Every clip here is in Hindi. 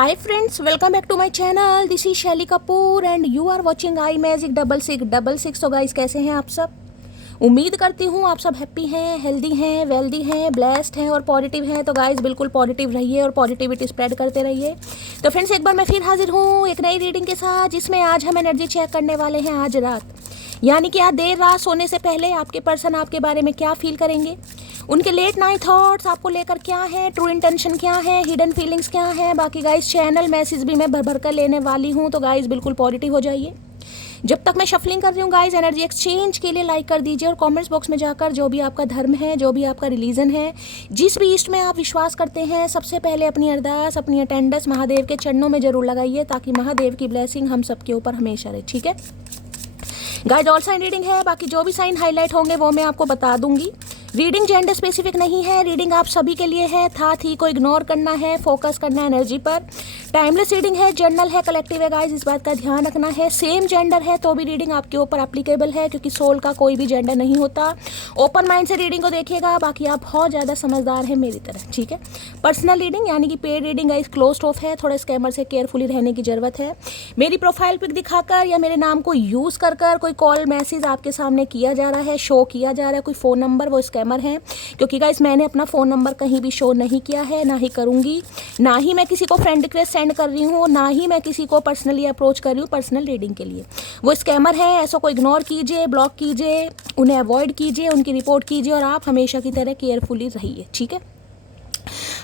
Hi friends, welcome back to my channel. This is शैली Kapoor and you are watching I magic 6666। तो गाइस कैसे हैं आप सब? उम्मीद करती हूँ आप सब हैप्पी हैं, हेल्दी हैं, वेल्दी हैं, ब्लेस्ड हैं और पॉजिटिव हैं। तो गाइस बिल्कुल पॉजिटिव रहिए और पॉजिटिविटी स्प्रेड करते रहिए। तो फ्रेंड्स एक बार मैं फिर हाजिर हूँ एक नई रीडिंग के साथ, जिसमें आज हम एनर्जी चेक करने वाले हैं आज रात, यानी कि आज देर रात सोने से पहले आपके पर्सन आपके बारे में क्या फील करेंगे, उनके लेट नाइट थॉट्स आपको लेकर क्या है, ट्रू इंटेंशन क्या है, हिडन फीलिंग्स क्या है। बाकी गाइस चैनल मैसेज भी मैं भर भर कर लेने वाली हूँ, तो गाइस बिल्कुल पॉजिटिव हो जाइए। जब तक मैं शफलिंग कर रही हूँ गाइस, एनर्जी एक्सचेंज के लिए लाइक कर दीजिए और कमेंट्स बॉक्स में जाकर जो भी आपका धर्म है, जो भी आपका रिलीजन है, जिस भी इष्ट में आप विश्वास करते हैं, सबसे पहले अपनी अरदास, अपनी अटेंडेंस महादेव के चरणों में जरूर लगाइए, ताकि महादेव की ब्लेसिंग हम सबके ऊपर हमेशा रहे। ठीक है गाइस, ऑल साइन रीडिंग है, बाकी जो भी साइन हाईलाइट होंगे वो मैं आपको बता दूंगी। रीडिंग जेंडर स्पेसिफिक नहीं है, रीडिंग आप सभी के लिए है। था थी को इग्नोर करना है, फोकस करना है एनर्जी पर। टाइमलेस रीडिंग है, जर्नल है, कलेक्टिव है गाइस, इस बात का ध्यान रखना है। सेम जेंडर है तो भी रीडिंग आपके ऊपर एप्लीकेबल है, क्योंकि सोल का कोई भी जेंडर नहीं होता। ओपन माइंड से रीडिंग को देखिएगा, बाकी आप बहुत ज़्यादा समझदार हैं मेरी तरह। ठीक है, पर्सनल रीडिंग यानी कि paid reading guys closed of है, थोड़ा स्कैमर से केयरफुली रहने की जरूरत है। मेरी प्रोफाइल पिक दिखाकर या मेरे नाम को यूज़ कर कोई कॉल मैसेज आपके सामने किया जा रहा है, शो किया जा रहा है कोई फ़ोन नंबर, वो स्कैमर है। क्योंकि गाइस मैंने अपना फ़ोन नंबर कहीं भी शो नहीं किया है, ना ही करूँगी, ना ही मैं किसी को फ्रेंड रिक्वेस्ट सेंड कर रही हूँ, ना ही मैं किसी को पर्सनली अप्रोच कर रही हूँ पर्सनल रीडिंग के लिए। वो स्कैमर है, ऐसा को इग्नोर कीजिए, ब्लॉक कीजिए, उन्हें अवॉइड कीजिए, उनकी रिपोर्ट कीजिए और आप हमेशा की तरह केयरफुली रहिए। ठीक है,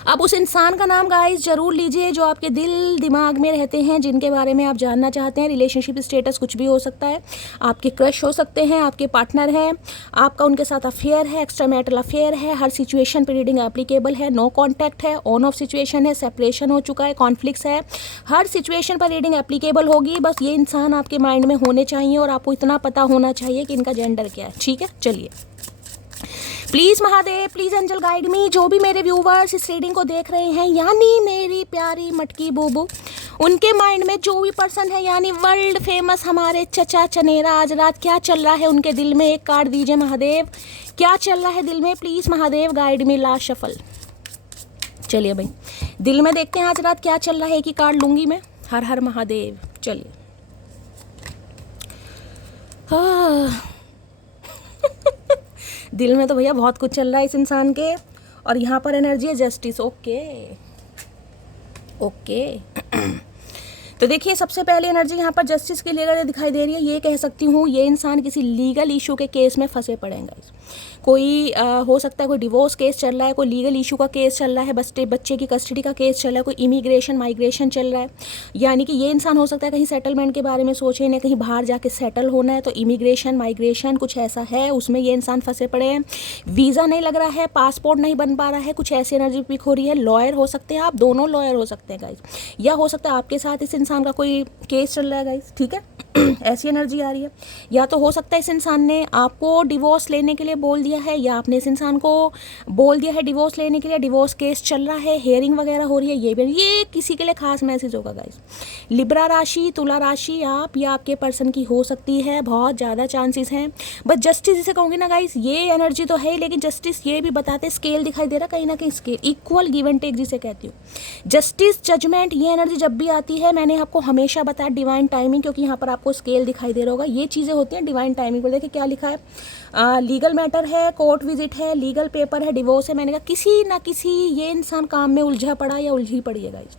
अब उस इंसान का नाम गाइस जरूर लीजिए जो आपके दिल दिमाग में रहते हैं, जिनके बारे में आप जानना चाहते हैं। रिलेशनशिप स्टेटस कुछ भी हो सकता है, आपके क्रश हो सकते हैं, आपके पार्टनर हैं, आपका उनके साथ अफेयर है, एक्स्ट्रा मैरिटल अफेयर है। हर सिचुएशन पर रीडिंग एप्लीकेबल है। नो कॉन्टैक्ट है, ऑन ऑफ सिचुएशन है, सेपरेशन हो चुका है, कॉन्फ्लिक्ट्स है, हर सिचुएशन पर रीडिंग एप्लीकेबल होगी। बस ये इंसान आपके माइंड में होने चाहिए और आपको इतना पता होना चाहिए कि इनका जेंडर क्या है। ठीक है, चलिए please Mahadev, please angel guide me. जो भी मेरे व्यूवर्स इस रीडिंग को देख रहे हैं, यानी मेरी प्यारी मटकी बूबू, उनके माइंड में जो भी पर्सन है, यानी वर्ल्ड फेमस हमारे चचा चनेरा, आज रात क्या चल रहा है उनके दिल में, एक कार्ड दीजिए महादेव। क्या चल रहा है दिल में, please Mahadev guide me. Last shuffle. चलिए भाई, दिल में देखते हैं आज रात क्या चल रहा है। एक ही कार्ड लूँगी मैं। हर हर महादेव। चलिए हाँ दिल में तो भैया बहुत कुछ चल रहा है इस इंसान के, और यहाँ पर एनर्जी है जस्टिस। ओके ओके तो देखिए, सबसे पहले एनर्जी यहाँ पर जस्टिस की लेकर दिखाई दे रही है। ये कह सकती हूँ ये इंसान किसी लीगल इशू के केस में फंसे पड़े हैं। कोई हो सकता है कोई डिवोर्स केस चल रहा है, कोई लीगल इशू का केस चल रहा है, बच्चे की कस्टडी का केस चल रहा है, कोई इमिग्रेशन माइग्रेशन चल रहा है। यानी कि ये इंसान हो सकता है कहीं सेटलमेंट के बारे में सोचे, इन्हें कहीं बाहर जाके सेटल होना है, तो इमिग्रेशन माइग्रेशन कुछ ऐसा है, उसमें ये इंसान फंसे पड़े हैं। वीज़ा नहीं लग रहा है, पासपोर्ट नहीं बन पा रहा है, कुछ ऐसी एनर्जी पिक हो रही है। लॉयर हो सकते हैं आप, दोनों लॉयर हो सकते हैं गाइज, या हो सकता है आपके साथ इस इंसान का कोई केस चल रहा है गाइज। ठीक है ऐसी एनर्जी आ रही है। या तो हो सकता है इस इंसान ने आपको डिवोर्स लेने के लिए बोल दिया है, या आपने इस इंसान को बोल दिया है डिवोर्स लेने के लिए, डिवोर्स केस चल रहा है, हेयरिंग वगैरह हो रही है। ये किसी के लिए खास मैसेज होगा गाइस। लिब्रा राशि, तुला राशि आप या आपके पर्सन की हो सकती है, बहुत ज़्यादा चांसेस हैं। बट जस्टिस जिसे कहूँगी ना गाइस, ये एनर्जी तो है, लेकिन जस्टिस ये भी बताते स्केल दिखाई दे रहा, कहीं ना कहीं scale, equal give and take जिसे कहती हूँ। जस्टिस, जजमेंट, ये एनर्जी जब भी आती है, मैंने आपको हमेशा बताया डिवाइन टाइमिंग, क्योंकि यहाँ पर आपको स्केल दिखाई दे रहा होगा। ये चीज़ें होती हैं डिवाइन टाइमिंग पर। देखिए क्या लिखा है, लीगल मैटर है, कोर्ट विजिट है, लीगल पेपर है, डिवोर्स है। मैंने कहा किसी ना किसी ये इंसान काम में उलझा पड़ा या उलझी पड़ी है गाइस।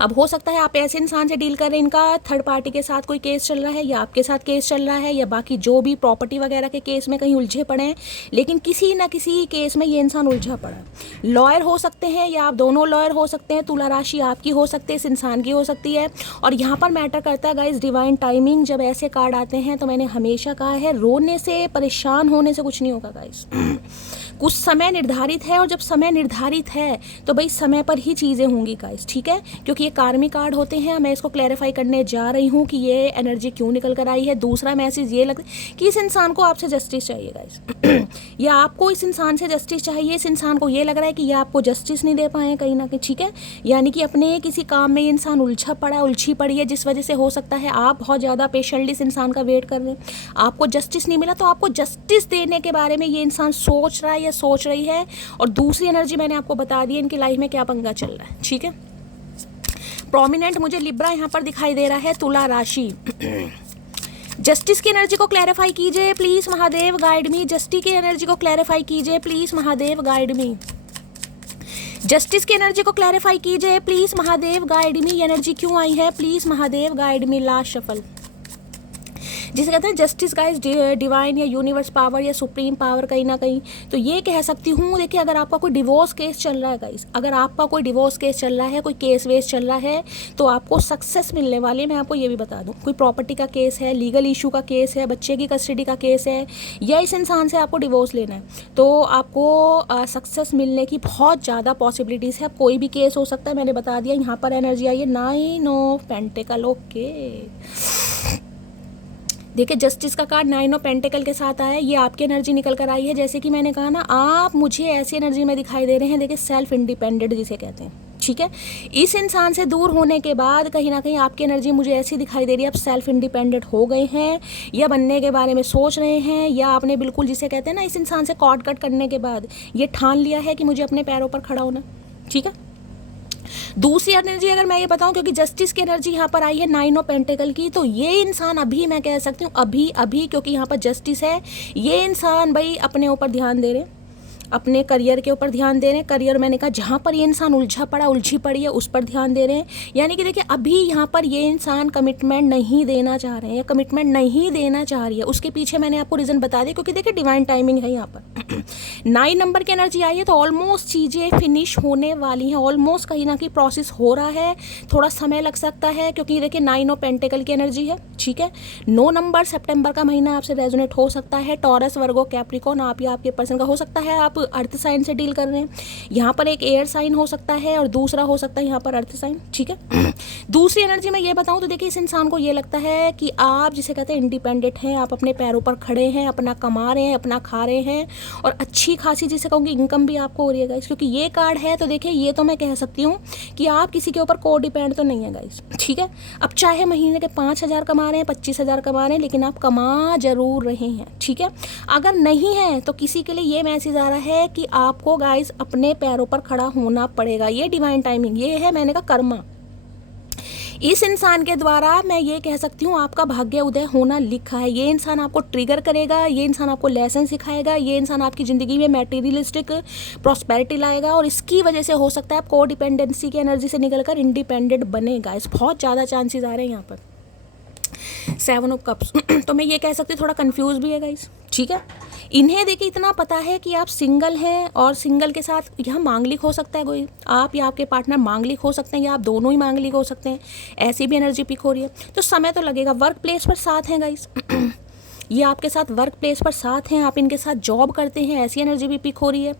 अब हो सकता है आप ऐसे इंसान से डील कर रहे हैं, इनका थर्ड पार्टी के साथ कोई केस चल रहा है, या आपके साथ केस चल रहा है, या बाकी जो भी प्रॉपर्टी वगैरह के केस में कहीं उलझे पड़े हैं, लेकिन किसी ना किसी केस में ये इंसान उलझा पड़ा है। लॉयर हो सकते हैं, या आप दोनों लॉयर हो सकते हैं। तुला राशि आपकी हो सकती है, इस इंसान की हो सकती है। और यहाँ पर मैटर करता है गाइस डिवाइन टाइमिंग। जब ऐसे कार्ड आते हैं तो मैंने हमेशा कहा है, रोने से, परेशान होने से कुछ नहीं होगा गाइस। कुछ समय निर्धारित है, और जब समय निर्धारित है तो भाई समय पर ही चीज़ें होंगी गाइस। ठीक है, क्योंकि ये कार्मिक कार्ड होते हैं। मैं इसको क्लैरिफाई करने जा रही हूँ कि ये एनर्जी क्यों निकल कर आई है। दूसरा मैसेज ये लगता है कि इस इंसान को आपसे जस्टिस चाहिए गाइस या आपको इस इंसान से जस्टिस चाहिए। इस इंसान को ये लग रहा है कि ये आपको जस्टिस नहीं दे पाए कहीं ना कहीं। ठीक है, यानी कि अपने किसी काम में ये इंसान उलझा पड़ा है, उलझी पड़ी है, जिस वजह से हो सकता है आप बहुत ज़्यादा पेशेंटली इस इंसान का वेट कर रहे हैं, आपको जस्टिस नहीं मिला, तो आपको जस्टिस देने के बारे में ये इंसान सोच रहा है या सोच रही है। और दूसरी एनर्जी मैंने आपको बता दी है, इनकी लाइफ में क्या पंगा चल रहा है। ठीक है, प्रोमिनेंट मुझे लिब्रा यहाँ पर दिखाई दे रहा है, तुला राशि। जस्टिस की एनर्जी को क्लैरिफाई कीजिए please Mahadev, guide me. Justice की एनर्जी को क्लैरिफाई कीजिए please Mahadev, guide me. Justice की एनर्जी को क्लैरिफाई कीजिए please Mahadev, guide me. Energy क्यों आई है please Mahadev, guide me. Last shuffle, जिसे कहते हैं जस्टिस गाइस, डिवाइन या यूनिवर्स पावर या सुप्रीम पावर कहीं ना कहीं। तो ये कह सकती हूँ, देखिए अगर आपका कोई डिवोर्स केस चल रहा है गाइस, अगर आपका कोई डिवोर्स केस चल रहा है, कोई केस वेस चल रहा है, तो आपको सक्सेस मिलने वाली है। मैं आपको ये भी बता दूँ, कोई प्रॉपर्टी का केस है, लीगल इशू का केस है, बच्चे की कस्टडी का केस है, या इस इंसान से आपको डिवोर्स लेना है, तो आपको सक्सेस मिलने की बहुत ज़्यादा पॉसिबिलिटीज़ है। कोई भी केस हो सकता है, मैंने बता दिया। यहाँ पर एनर्जी आई है 9 ऑफ पेंटिकल। ओके, देखिए जस्टिस का कार्ड 9 ऑफ पेंटिकल के साथ आया है। ये आपकी एनर्जी निकल कर आई है। जैसे कि मैंने कहा ना, आप मुझे ऐसी एनर्जी में दिखाई दे रहे हैं, देखिए सेल्फ इंडिपेंडेंट जिसे कहते हैं, ठीक है। इस इंसान से दूर होने के बाद कहीं ना कहीं आपकी एनर्जी मुझे ऐसी दिखाई दे रही है, आप सेल्फ इंडिपेंडेंट हो गए हैं या बनने के बारे में सोच रहे हैं, या आपने बिल्कुल जिसे कहते हैं ना, इस इंसान से कॉर्ड कट करने के बाद ये ठान लिया है कि मुझे अपने पैरों पर खड़ा होना, ठीक है। दूसरी एनर्जी अगर मैं ये बताऊं, क्योंकि जस्टिस की एनर्जी यहाँ पर आई है 9 ऑफ पेंटिकल की, तो ये इंसान अभी, मैं कह सकती हूँ अभी क्योंकि यहाँ पर जस्टिस है, ये इंसान भाई अपने ऊपर ध्यान दे रहे हैं, अपने करियर के ऊपर ध्यान दे रहे हैं। करियर मैंने कहा जहाँ पर ये इंसान उलझी पड़ी है उस पर ध्यान दे रहे हैं। यानी कि देखिए अभी यहाँ पर ये इंसान कमिटमेंट नहीं देना चाह रहे हैं या कमिटमेंट नहीं देना चाह रही है। उसके पीछे मैंने आपको रीज़न बता दिया, क्योंकि देखिए डिवाइन टाइमिंग है यहाँ पर 9 नंबर की एनर्जी आई है, तो ऑलमोस्ट चीज़ें फिनिश होने वाली हैं, ऑलमोस्ट कहीं ना कहीं प्रोसेस हो रहा है। थोड़ा समय लग सकता है, क्योंकि देखिए 9 ऑफ पेंटिकल की एनर्जी है, ठीक है। 9 नंबर सितंबर का महीना आपसे रेजोनेट हो सकता है। टॉरस, वर्गो, कैप्रिकॉर्न, आप या आपके पर्सन का हो सकता है। आप अर्थ साइन से डील कर रहे हैं, यहाँ पर एक एयर साइन हो सकता है और दूसरा हो सकता है यहाँ पर अर्थ साइन, ठीक है। दूसरी एनर्जी में ये बताऊँ तो देखिए इस इंसान को ये लगता है कि आप जिसे कहते हैं इंडिपेंडेंट हैं, आप अपने पैरों पर खड़े हैं, अपना कमा रहे हैं, अपना खा रहे हैं, और अच्छी खासी जिसे कहूँगी इनकम भी आपको हो रही है गाइस। क्योंकि ये कार्ड है तो देखिए ये तो मैं कह सकती हूँ कि आप किसी के ऊपर को डिपेंड तो नहीं है गाइस, ठीक है। अब चाहे महीने के 5,000 कमा रहे हैं, 25,000 कमा रहे हैं, लेकिन आप कमा जरूर रहे हैं, ठीक है। अगर नहीं है तो किसी के लिए ये मैसेज आ रहा है कि आपको गाइस अपने पैरों पर खड़ा होना पड़ेगा। ये डिवाइन टाइमिंग, ये है मैंने कहा कर्मा। इस इंसान के द्वारा मैं ये कह सकती हूँ आपका भाग्य उदय होना लिखा है। ये इंसान आपको ट्रिगर करेगा, ये इंसान आपको लेसन सिखाएगा, ये इंसान आपकी ज़िंदगी में मैटेरियलिस्टिक प्रॉस्पेरिटी लाएगा, और इसकी वजह से हो सकता है आप को डिपेंडेंसी की एनर्जी से निकलकर इंडिपेंडेंट बनेगा। इस बहुत ज़्यादा चांसेस आ रहे हैं यहाँ पर 7 ऑफ कप्स। तो मैं ये कह सकती हूँ थोड़ा कंफ्यूज भी है गाइस, ठीक है। इन्हें देखिए इतना पता है कि आप सिंगल हैं, और सिंगल के साथ यहाँ मांगलिक हो सकता है कोई, आप या आपके पार्टनर मांगलिक हो सकते हैं, या आप दोनों ही मांगलिक हो सकते हैं। ऐसी भी एनर्जी पिक हो रही है, तो समय तो लगेगा। वर्क प्लेस पर साथ हैं गाइस ये आपके साथ वर्क प्लेस पर साथ हैं, आप इनके साथ जॉब करते हैं, ऐसी एनर्जी भी पिक हो रही है।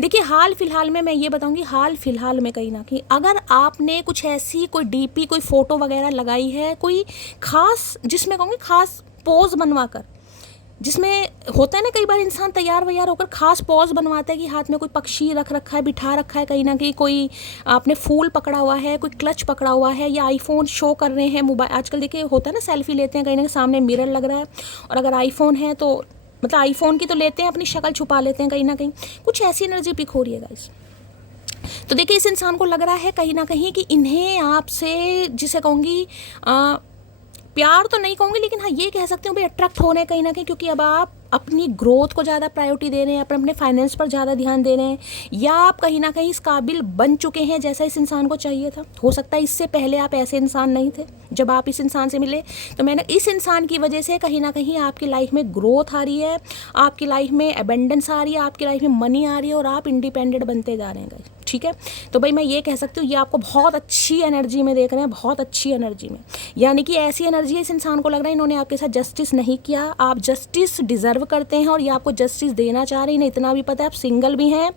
देखिए हाल फिलहाल में मैं ये बताऊंगी, हाल फिलहाल में कहीं ना कहीं अगर आपने कुछ ऐसी कोई डीपी, कोई फ़ोटो वगैरह लगाई है, कोई खास जिसमें कहूँगी खास पोज बनवा कर, जिसमें होता है ना कई बार इंसान तैयार वैयार होकर खास पॉज बनवाता है कि हाथ में कोई पक्षी रख रखा है, बिठा रखा है, कहीं ना कहीं कोई आपने फूल पकड़ा हुआ है, कोई क्लच पकड़ा हुआ है, या आईफोन शो कर रहे हैं मोबाइल। आजकल देखिए होता है ना सेल्फी लेते हैं, कहीं ना कहीं सामने मिरर लग रहा है, और अगर आईफोन है तो मतलब आईफोन की तो लेते हैं, अपनी शक्ल छुपा लेते हैं, कहीं ना कहीं कुछ ऐसी एनर्जी पिक हो रही है गाइस। तो देखिए इस इंसान को लग रहा है कहीं ना कहीं कि इन्हें आपसे जिसे कहूँगी प्यार तो नहीं कहूँगी, लेकिन हाँ ये कह सकती हूँ भाई अट्रैक्ट हो रहे हैं कहीं ना कहीं, क्योंकि अब आप अपनी ग्रोथ को ज़्यादा प्रायोरिटी दे रहे हैं, अपने फाइनेंस पर ज़्यादा ध्यान दे रहे हैं, या आप कहीं ना कहीं इस काबिल बन चुके हैं जैसा इस इंसान को चाहिए था। हो सकता है इससे पहले आप ऐसे इंसान नहीं थे, जब आप इस इंसान से मिले तो मैंने इस इंसान की वजह से कहीं ना कहीं आपकी लाइफ में ग्रोथ आ रही है, आपकी लाइफ में एबेंडेंस आ रही है, आपकी लाइफ में मनी आ रही है, और आप इंडिपेंडेंट बनते जा रहे हैं, ठीक है। तो भाई मैं ये कह सकती हूँ ये आपको बहुत अच्छी एनर्जी में देख रहे हैं, बहुत अच्छी एनर्जी में, यानी कि ऐसी एनर्जी इस इंसान को लग रहा है इन्होंने आपके साथ जस्टिस नहीं किया, आप जस्टिस डिजर्व करते हैं और ये आपको जस्टिस देना चाह रहे हैं। इन्हें इतना भी पता है आप सिंगल भी हैं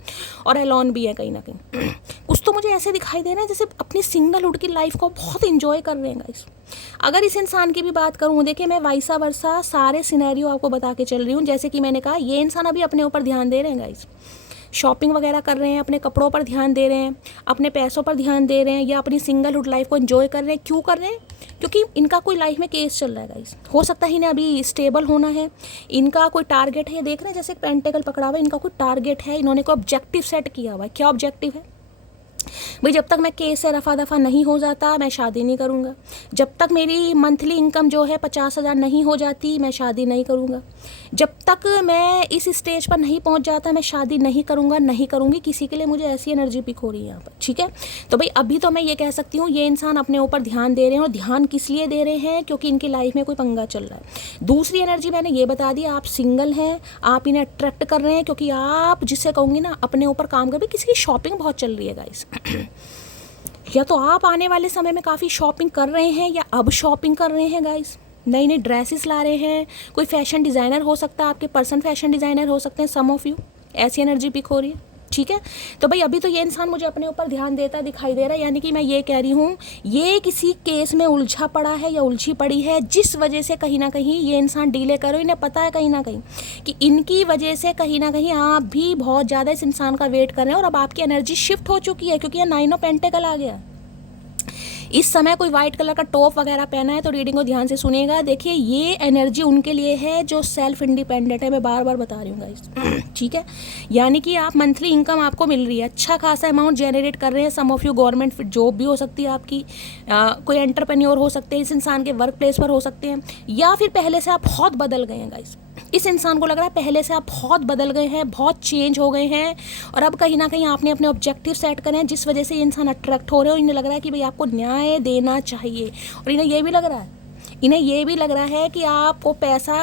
और एलोन भी हैं कहीं ना कहीं। कुछ तो मुझे ऐसे दिखाई दे रहा है जैसे अपनी सिंगलहुड की लाइफ को बहुत इंजॉय कर रहे हैं गाइस। अगर इस इंसान की भी बात करूँ, देखिए मैं वाइसा वर्सा सारे सिनेरियो आपको बता के चल रही हूँ। जैसे कि मैंने कहा ये इंसान अभी अपने ऊपर ध्यान दे रहे हैं गाइस, शॉपिंग वगैरह कर रहे हैं, अपने कपड़ों पर ध्यान दे रहे हैं, अपने पैसों पर ध्यान दे रहे हैं, या अपनी सिंगलहुड लाइफ को एंजॉय कर रहे हैं। क्यों कर रहे हैं? क्योंकि इनका कोई लाइफ में केस चल रहा है गाइस। हो सकता है इन्हें अभी स्टेबल होना है, इनका कोई टारगेट है। ये देख रहे हैं जैसे एक पेंटेकल पकड़ा हुआ है, इनका कोई टारगेट है, इन्होंने कोई ऑब्जेक्टिव सेट किया हुआ है। क्या ऑब्जेक्टिव है? भाई जब तक मैं केस से रफा दफा नहीं हो जाता मैं शादी नहीं करूँगा। जब तक मेरी मंथली इनकम जो है 50,000 नहीं हो जाती मैं शादी नहीं करूँगा। जब तक मैं इस स्टेज पर नहीं पहुँच जाता मैं शादी नहीं करूँगा, नहीं करूँगी। किसी के लिए मुझे ऐसी एनर्जी पिक हो रही है यहाँ पर, ठीक है। तो भाई अभी तो मैं ये कह सकती हूँ ये इंसान अपने ऊपर ध्यान दे रहे हैं, और ध्यान किस लिए दे रहे हैं, क्योंकि इनकी लाइफ में कोई पंगा चल रहा है। दूसरी एनर्जी मैंने ये बता दी, आप सिंगल हैं, आप इन्हें अट्रैक्ट कर रहे हैं, क्योंकि आप जिससे कहूँगी ना अपने ऊपर काम कर भी। किसी की शॉपिंग बहुत चल रही है गाइस या तो आप आने वाले समय में काफ़ी शॉपिंग कर रहे हैं या अब शॉपिंग कर रहे हैं गाइस। नई नई ड्रेसेस ला रहे हैं, कोई फैशन डिज़ाइनर हो सकता है, आपके पर्सन फैशन डिज़ाइनर हो सकते हैं, सम ऑफ यू। ऐसी एनर्जी पिक हो रही है, ठीक है। तो भाई अभी तो ये इंसान मुझे अपने ऊपर ध्यान देता दिखाई दे रहा है, यानी कि मैं ये कह रही हूँ ये किसी केस में उलझा पड़ा है या उलझी पड़ी है, जिस वजह से कहीं ना कहीं ये इंसान डिले करो। इन्हें पता है कहीं ना कहीं कि इनकी वजह से कहीं ना कहीं आप भी बहुत ज़्यादा इस इंसान का वेट कर रहे हैं, और अब आपकी एनर्जी शिफ्ट हो चुकी है, क्योंकि ये 9 ऑफ पेंटिकल आ गया। इस समय कोई वाइट कलर का टॉप वगैरह पहना है तो रीडिंग को ध्यान से सुनिएगा। देखिए ये एनर्जी उनके लिए है जो सेल्फ इंडिपेंडेंट है, मैं बार बार बता रही हूँ गाइस, ठीक है। यानी कि आप मंथली इनकम आपको मिल रही है, अच्छा खासा अमाउंट जनरेट कर रहे हैं। सम ऑफ यू गवर्नमेंट जॉब भी हो सकती है आपकी, कोई एंटरप्रेन्योर हो सकते हैं, इस इंसान के वर्क प्लेस पर हो सकते हैं, या फिर पहले से आप बहुत बदल गए हैं गाइस। इस इंसान को लग रहा है पहले से आप बहुत बदल गए हैं, बहुत चेंज हो गए हैं, और अब कहीं ना कहीं आपने अपने ऑब्जेक्टिव सेट करे हैं, जिस वजह से ये इंसान अट्रैक्ट हो रहे हैं। और इन्हें लग रहा है कि भाई आपको न्याय देना चाहिए, और इन्हें ये भी लग रहा है कि आपको पैसा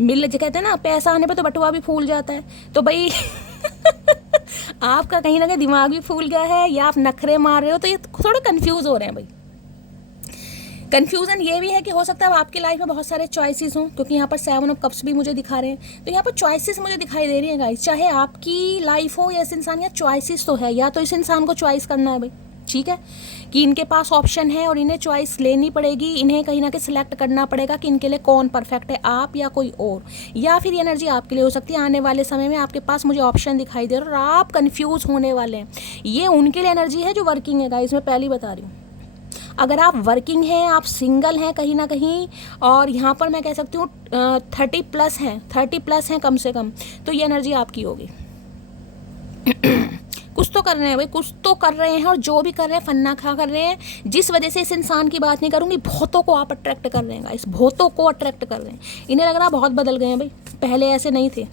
मिल, जो कहते हैं ना पैसा आने पर तो बटुआ भी फूल जाता है, तो भाई आपका कहीं ना कहीं दिमाग भी फूल गया है, या आप नखरे मार रहे हो, तो ये थोड़े कन्फ्यूज़ हो रहे हैं भाई। कन्फ्यूज़न ये भी है कि हो सकता है आपकी लाइफ में बहुत सारे चॉइसेस हों, क्योंकि यहाँ पर 7 ऑफ कप्स भी मुझे दिखा रहे हैं, तो यहाँ पर चॉइसेस मुझे दिखाई दे रही हैं गाइस। चाहे आपकी लाइफ हो या इस इंसान, या चॉइसेस तो है, या तो इस इंसान को चॉइस करना है भाई, ठीक है, कि इनके पास ऑप्शन है और इन्हें चॉइस लेनी पड़ेगी। इन्हें कहीं ना कहीं सिलेक्ट करना पड़ेगा कि इनके लिए कौन परफेक्ट है, आप या कोई और, या फिर एनर्जी आपके लिए हो सकती है। आने वाले समय में आपके पास मुझे ऑप्शन दिखाई दे रहा है और आप कन्फ्यूज़ होने वाले हैं। ये उनके लिए एनर्जी है जो वर्किंग है गाइस, मैं पहले ही बता रही हूँ। अगर आप वर्किंग हैं, आप सिंगल हैं कहीं ना कहीं, और यहाँ पर मैं कह सकती हूँ 30+ हैं कम से कम, तो ये एनर्जी आपकी होगी। कुछ तो कर रहे हैं भाई, कुछ तो कर रहे हैं, और जो भी कर रहे हैं फन्ना खा कर रहे हैं। जिस वजह से इस इंसान की बात नहीं करूँगी, बहुतों को आप अट्रैक्ट कर रहे हैं, इस बहुतों को अट्रैक्ट कर रहे हैं। इन्हें लग रहा है बहुत बदल गए हैं भाई, पहले ऐसे नहीं थे।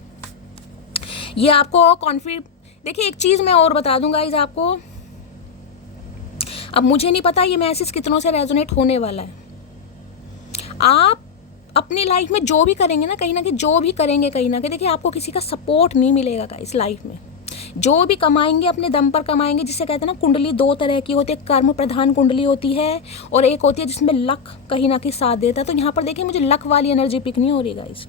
ये आपको कॉन्फिडेंट, देखिए एक चीज़ मैं और बता दूँगा इस आपको, अब मुझे नहीं पता ये मैसेज कितनों से रेजोनेट होने वाला है। आप अपनी लाइफ में जो भी करेंगे ना, कहीं ना कहीं जो भी करेंगे कहीं ना कहीं, देखिए आपको किसी का सपोर्ट नहीं मिलेगा इस लाइफ में। जो भी कमाएंगे अपने दम पर कमाएंगे, जिसे कहते हैं ना कुंडली 2 तरह की होती है, कर्म प्रधान कुंडली होती है, और एक होती है जिसमें लक कहीं ना कहीं साथ देता है। तो यहाँ पर देखिए मुझे लक वाली एनर्जी पिक नहीं हो रही गाइस।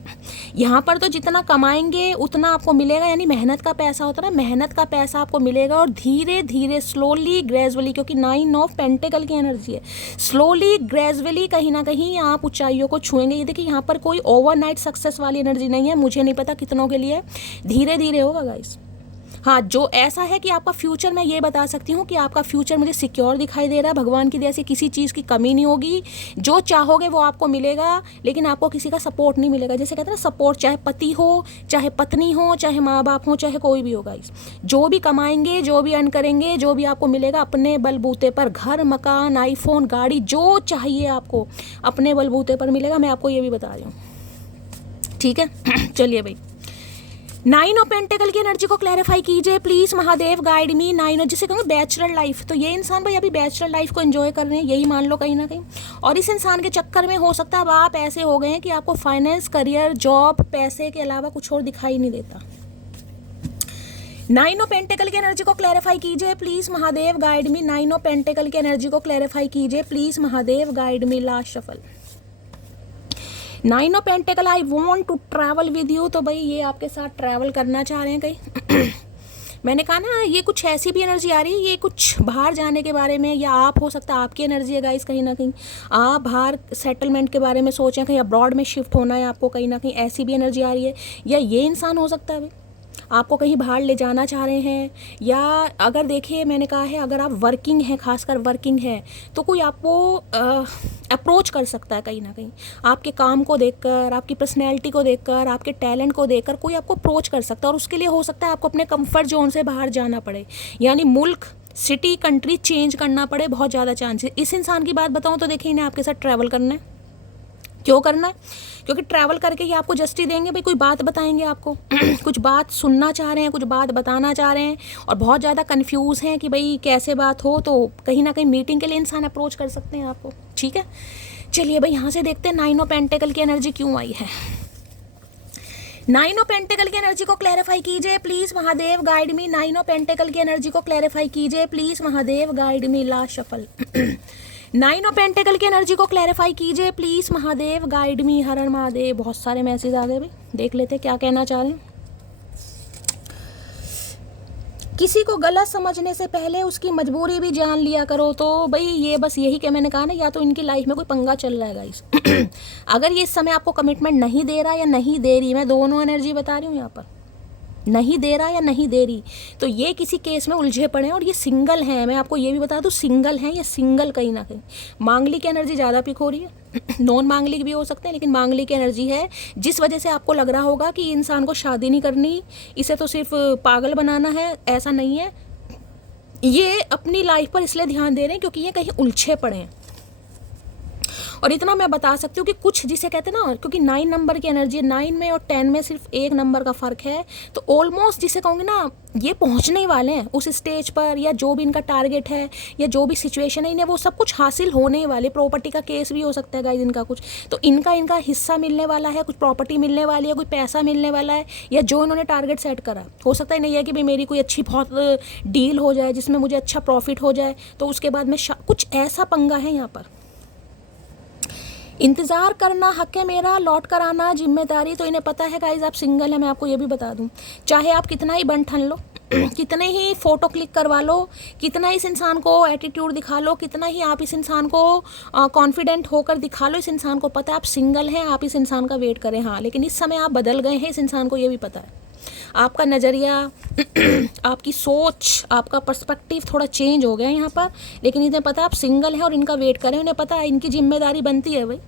यहाँ पर तो जितना कमाएंगे उतना आपको मिलेगा, यानी मेहनत का पैसा होता है ना, मेहनत का पैसा आपको मिलेगा, और धीरे धीरे स्लोली ग्रेजुअली, क्योंकि 9 ऑफ पेंटिकल की एनर्जी है, स्लोली ग्रेजुअली कहीं ना कहीं आप ऊंचाइयों को छुएंगे। ये देखिए यहाँ पर कोई ओवरनाइट सक्सेस वाली एनर्जी नहीं है, मुझे नहीं पता कितनों के लिए, धीरे धीरे होगा गाइस। हाँ, जो ऐसा है कि आपका फ्यूचर, मैं ये बता सकती हूँ कि आपका फ्यूचर मुझे सिक्योर दिखाई दे रहा है। भगवान की दया से किसी चीज़ की कमी नहीं होगी, जो चाहोगे वो आपको मिलेगा, लेकिन आपको किसी का सपोर्ट नहीं मिलेगा। जैसे कहते हैं ना सपोर्ट, चाहे पति हो, चाहे पत्नी हो, चाहे माँ बाप हो, चाहे कोई भी होगा, जो भी कमाएंगे, जो भी अर्न करेंगे, जो भी आपको मिलेगा अपने बलबूते पर, घर, मकान, आईफोन, गाड़ी, जो चाहिए आपको अपने बलबूते पर मिलेगा। मैं आपको ये भी बता रही हूँ, ठीक है। चलिए भाई, 9 ऑफ पेंटिकल की एनर्जी को क्लैरिफाई कीजिए प्लीज़ महादेव, गाइड मी। 9 जिसे कहूँगे बैचलर लाइफ, तो ये इंसान भाई अभी बैचलर लाइफ को एंजॉय कर रहे हैं, यही मान लो कहीं ना कहीं। और इस इंसान के चक्कर में हो सकता है अब आप ऐसे हो गए हैं कि आपको फाइनेंस, करियर, जॉब, पैसे के अलावा कुछ और दिखाई नहीं देता। 9 ऑफ पेंटिकल की एनर्जी को क्लैरिफाई कीजिए please Mahadev, guide me. 9 of pentacle की एनर्जी को क्लैरिफाई कीजिए please Mahadev, guide me. Last shuffle, 9 of pentacle, I want to travel with you. तो भाई ये आपके साथ ट्रैवल करना चाह रहे हैं कहीं। मैंने कहा ना ये कुछ ऐसी भी एनर्जी आ रही है, ये कुछ बाहर जाने के बारे में, या आप हो सकता है आपकी एनर्जी है गाइस, कहीं ना कहीं आप बाहर सेटलमेंट के बारे में सोचें, कहीं अब्रॉड में शिफ्ट होना है आपको, कहीं ना कहीं ऐसी भी एनर्जी आ रही है। या ये इंसान हो सकता है भाई आपको कहीं बाहर ले जाना चाह रहे हैं, या अगर देखिए मैंने कहा है अगर आप वर्किंग हैं, खासकर वर्किंग है, तो कोई आपको अप्रोच कर सकता है कहीं ना कहीं, आपके काम को देखकर, आपकी पर्सनैलिटी को देखकर, आपके टैलेंट को देखकर कोई आपको अप्रोच कर सकता है, और उसके लिए हो सकता है आपको अपने कंफर्ट जोन से बाहर जाना पड़े, यानी मुल्क सिटी कंट्री चेंज करना पड़े, बहुत ज़्यादा चांसेस। इस इंसान की बात बताऊँ तो देखिए, इन्हें आपके साथ ट्रैवल करना है। क्यों करना है? क्योंकि ट्रैवल करके ये आपको जस्टिस देंगे भाई, कोई बात बताएंगे आपको कुछ बात सुनना चाह रहे हैं, कुछ बात बताना चाह रहे हैं और बहुत ज़्यादा कंफ्यूज हैं कि भाई कैसे बात हो, तो कहीं ना कहीं मीटिंग के लिए इंसान अप्रोच कर सकते हैं आपको। ठीक है, चलिए भाई यहाँ से देखते हैं 9 ऑफ पेंटिकल की एनर्जी क्यों आई है। 9 ऑफ पेंटिकल की एनर्जी को क्लैरिफाई कीजिए please Mahadev, guide me. 9 of pentacle की एनर्जी को क्लैरिफाई कीजिए please Mahadev, guide me. Last shuffle 9 of pentacle की एनर्जी को क्लैरिफाई कीजिए प्लीज महादेव, गाइड मी। हर हर महादेव। बहुत सारे मैसेज आ गए भाई, देख लेते क्या कहना चाह रहे हैं। किसी को गलत समझने से पहले उसकी मजबूरी भी जान लिया करो। तो भाई ये बस यही क्या मैंने कहा ना, या तो इनकी लाइफ में कोई पंगा चल रहा है गाइस। अगर ये इस समय आपको कमिटमेंट नहीं दे रहा या नहीं दे रही, मैं दोनों एनर्जी बता रही हूँ यहाँ पर, नहीं दे रहा या नहीं दे रही, तो ये किसी केस में उलझे पड़े हैं और ये सिंगल हैं। मैं आपको ये भी बता दूं, सिंगल हैं ये, सिंगल कहीं ना कहीं। मांगलिक एनर्जी ज़्यादा पिक हो रही है, नॉन मांगलिक भी हो सकते हैं, लेकिन मांगलिक एनर्जी है, जिस वजह से आपको लग रहा होगा कि इंसान को शादी नहीं करनी, इसे तो सिर्फ पागल बनाना है। ऐसा नहीं है, ये अपनी लाइफ पर इसलिए ध्यान दे रहे हैं क्योंकि ये कहीं उलझे पड़े हैं। और इतना मैं बता सकती हूँ कि कुछ जिसे कहते हैं ना, क्योंकि 9 नंबर की एनर्जी है, 9 में और 10 में सिर्फ 1 नंबर का फ़र्क है, तो ऑलमोस्ट जिसे कहूँगी ना, ये पहुँचने ही वाले हैं उस स्टेज पर, या जो भी इनका टारगेट है या जो भी सिचुएशन है, इन्हें वो सब कुछ हासिल होने ही वाले। प्रॉपर्टी का केस भी हो सकता है गाइस इनका कुछ, तो इनका हिस्सा मिलने वाला है, कुछ प्रॉपर्टी मिलने वाली है, कोई पैसा मिलने वाला है, या जो इन्होंने टारगेट सेट करा। हो सकता है नहीं है कि भाई मेरी कोई अच्छी बहुत डील हो जाए जिसमें मुझे अच्छा प्रॉफिट हो जाए, तो उसके बाद में कुछ ऐसा पंगा है यहाँ पर। इंतज़ार करना हक है मेरा, लौट कर आना जिम्मेदारी। तो इन्हें पता है गाइज आप सिंगल है, मैं आपको ये भी बता दूं। चाहे आप कितना ही बन ठन लो, कितने ही फ़ोटो क्लिक करवा लो, कितना इस इंसान को एटीट्यूड दिखा लो, कितना ही आप इस इंसान को कॉन्फिडेंट होकर दिखा लो, इस इंसान को पता है आप सिंगल हैं, आप इस इंसान का वेट करें। हाँ, लेकिन इस समय आप बदल गए हैं, इस इंसान को ये भी पता है। आपका नज़रिया आपकी सोच, आपका पर्सपेक्टिव थोड़ा चेंज हो गया है यहाँ पर, लेकिन इन्हें पता है आप सिंगल हैं और इनका वेट करें। उन्हें पता है इनकी जिम्मेदारी बनती है भाई,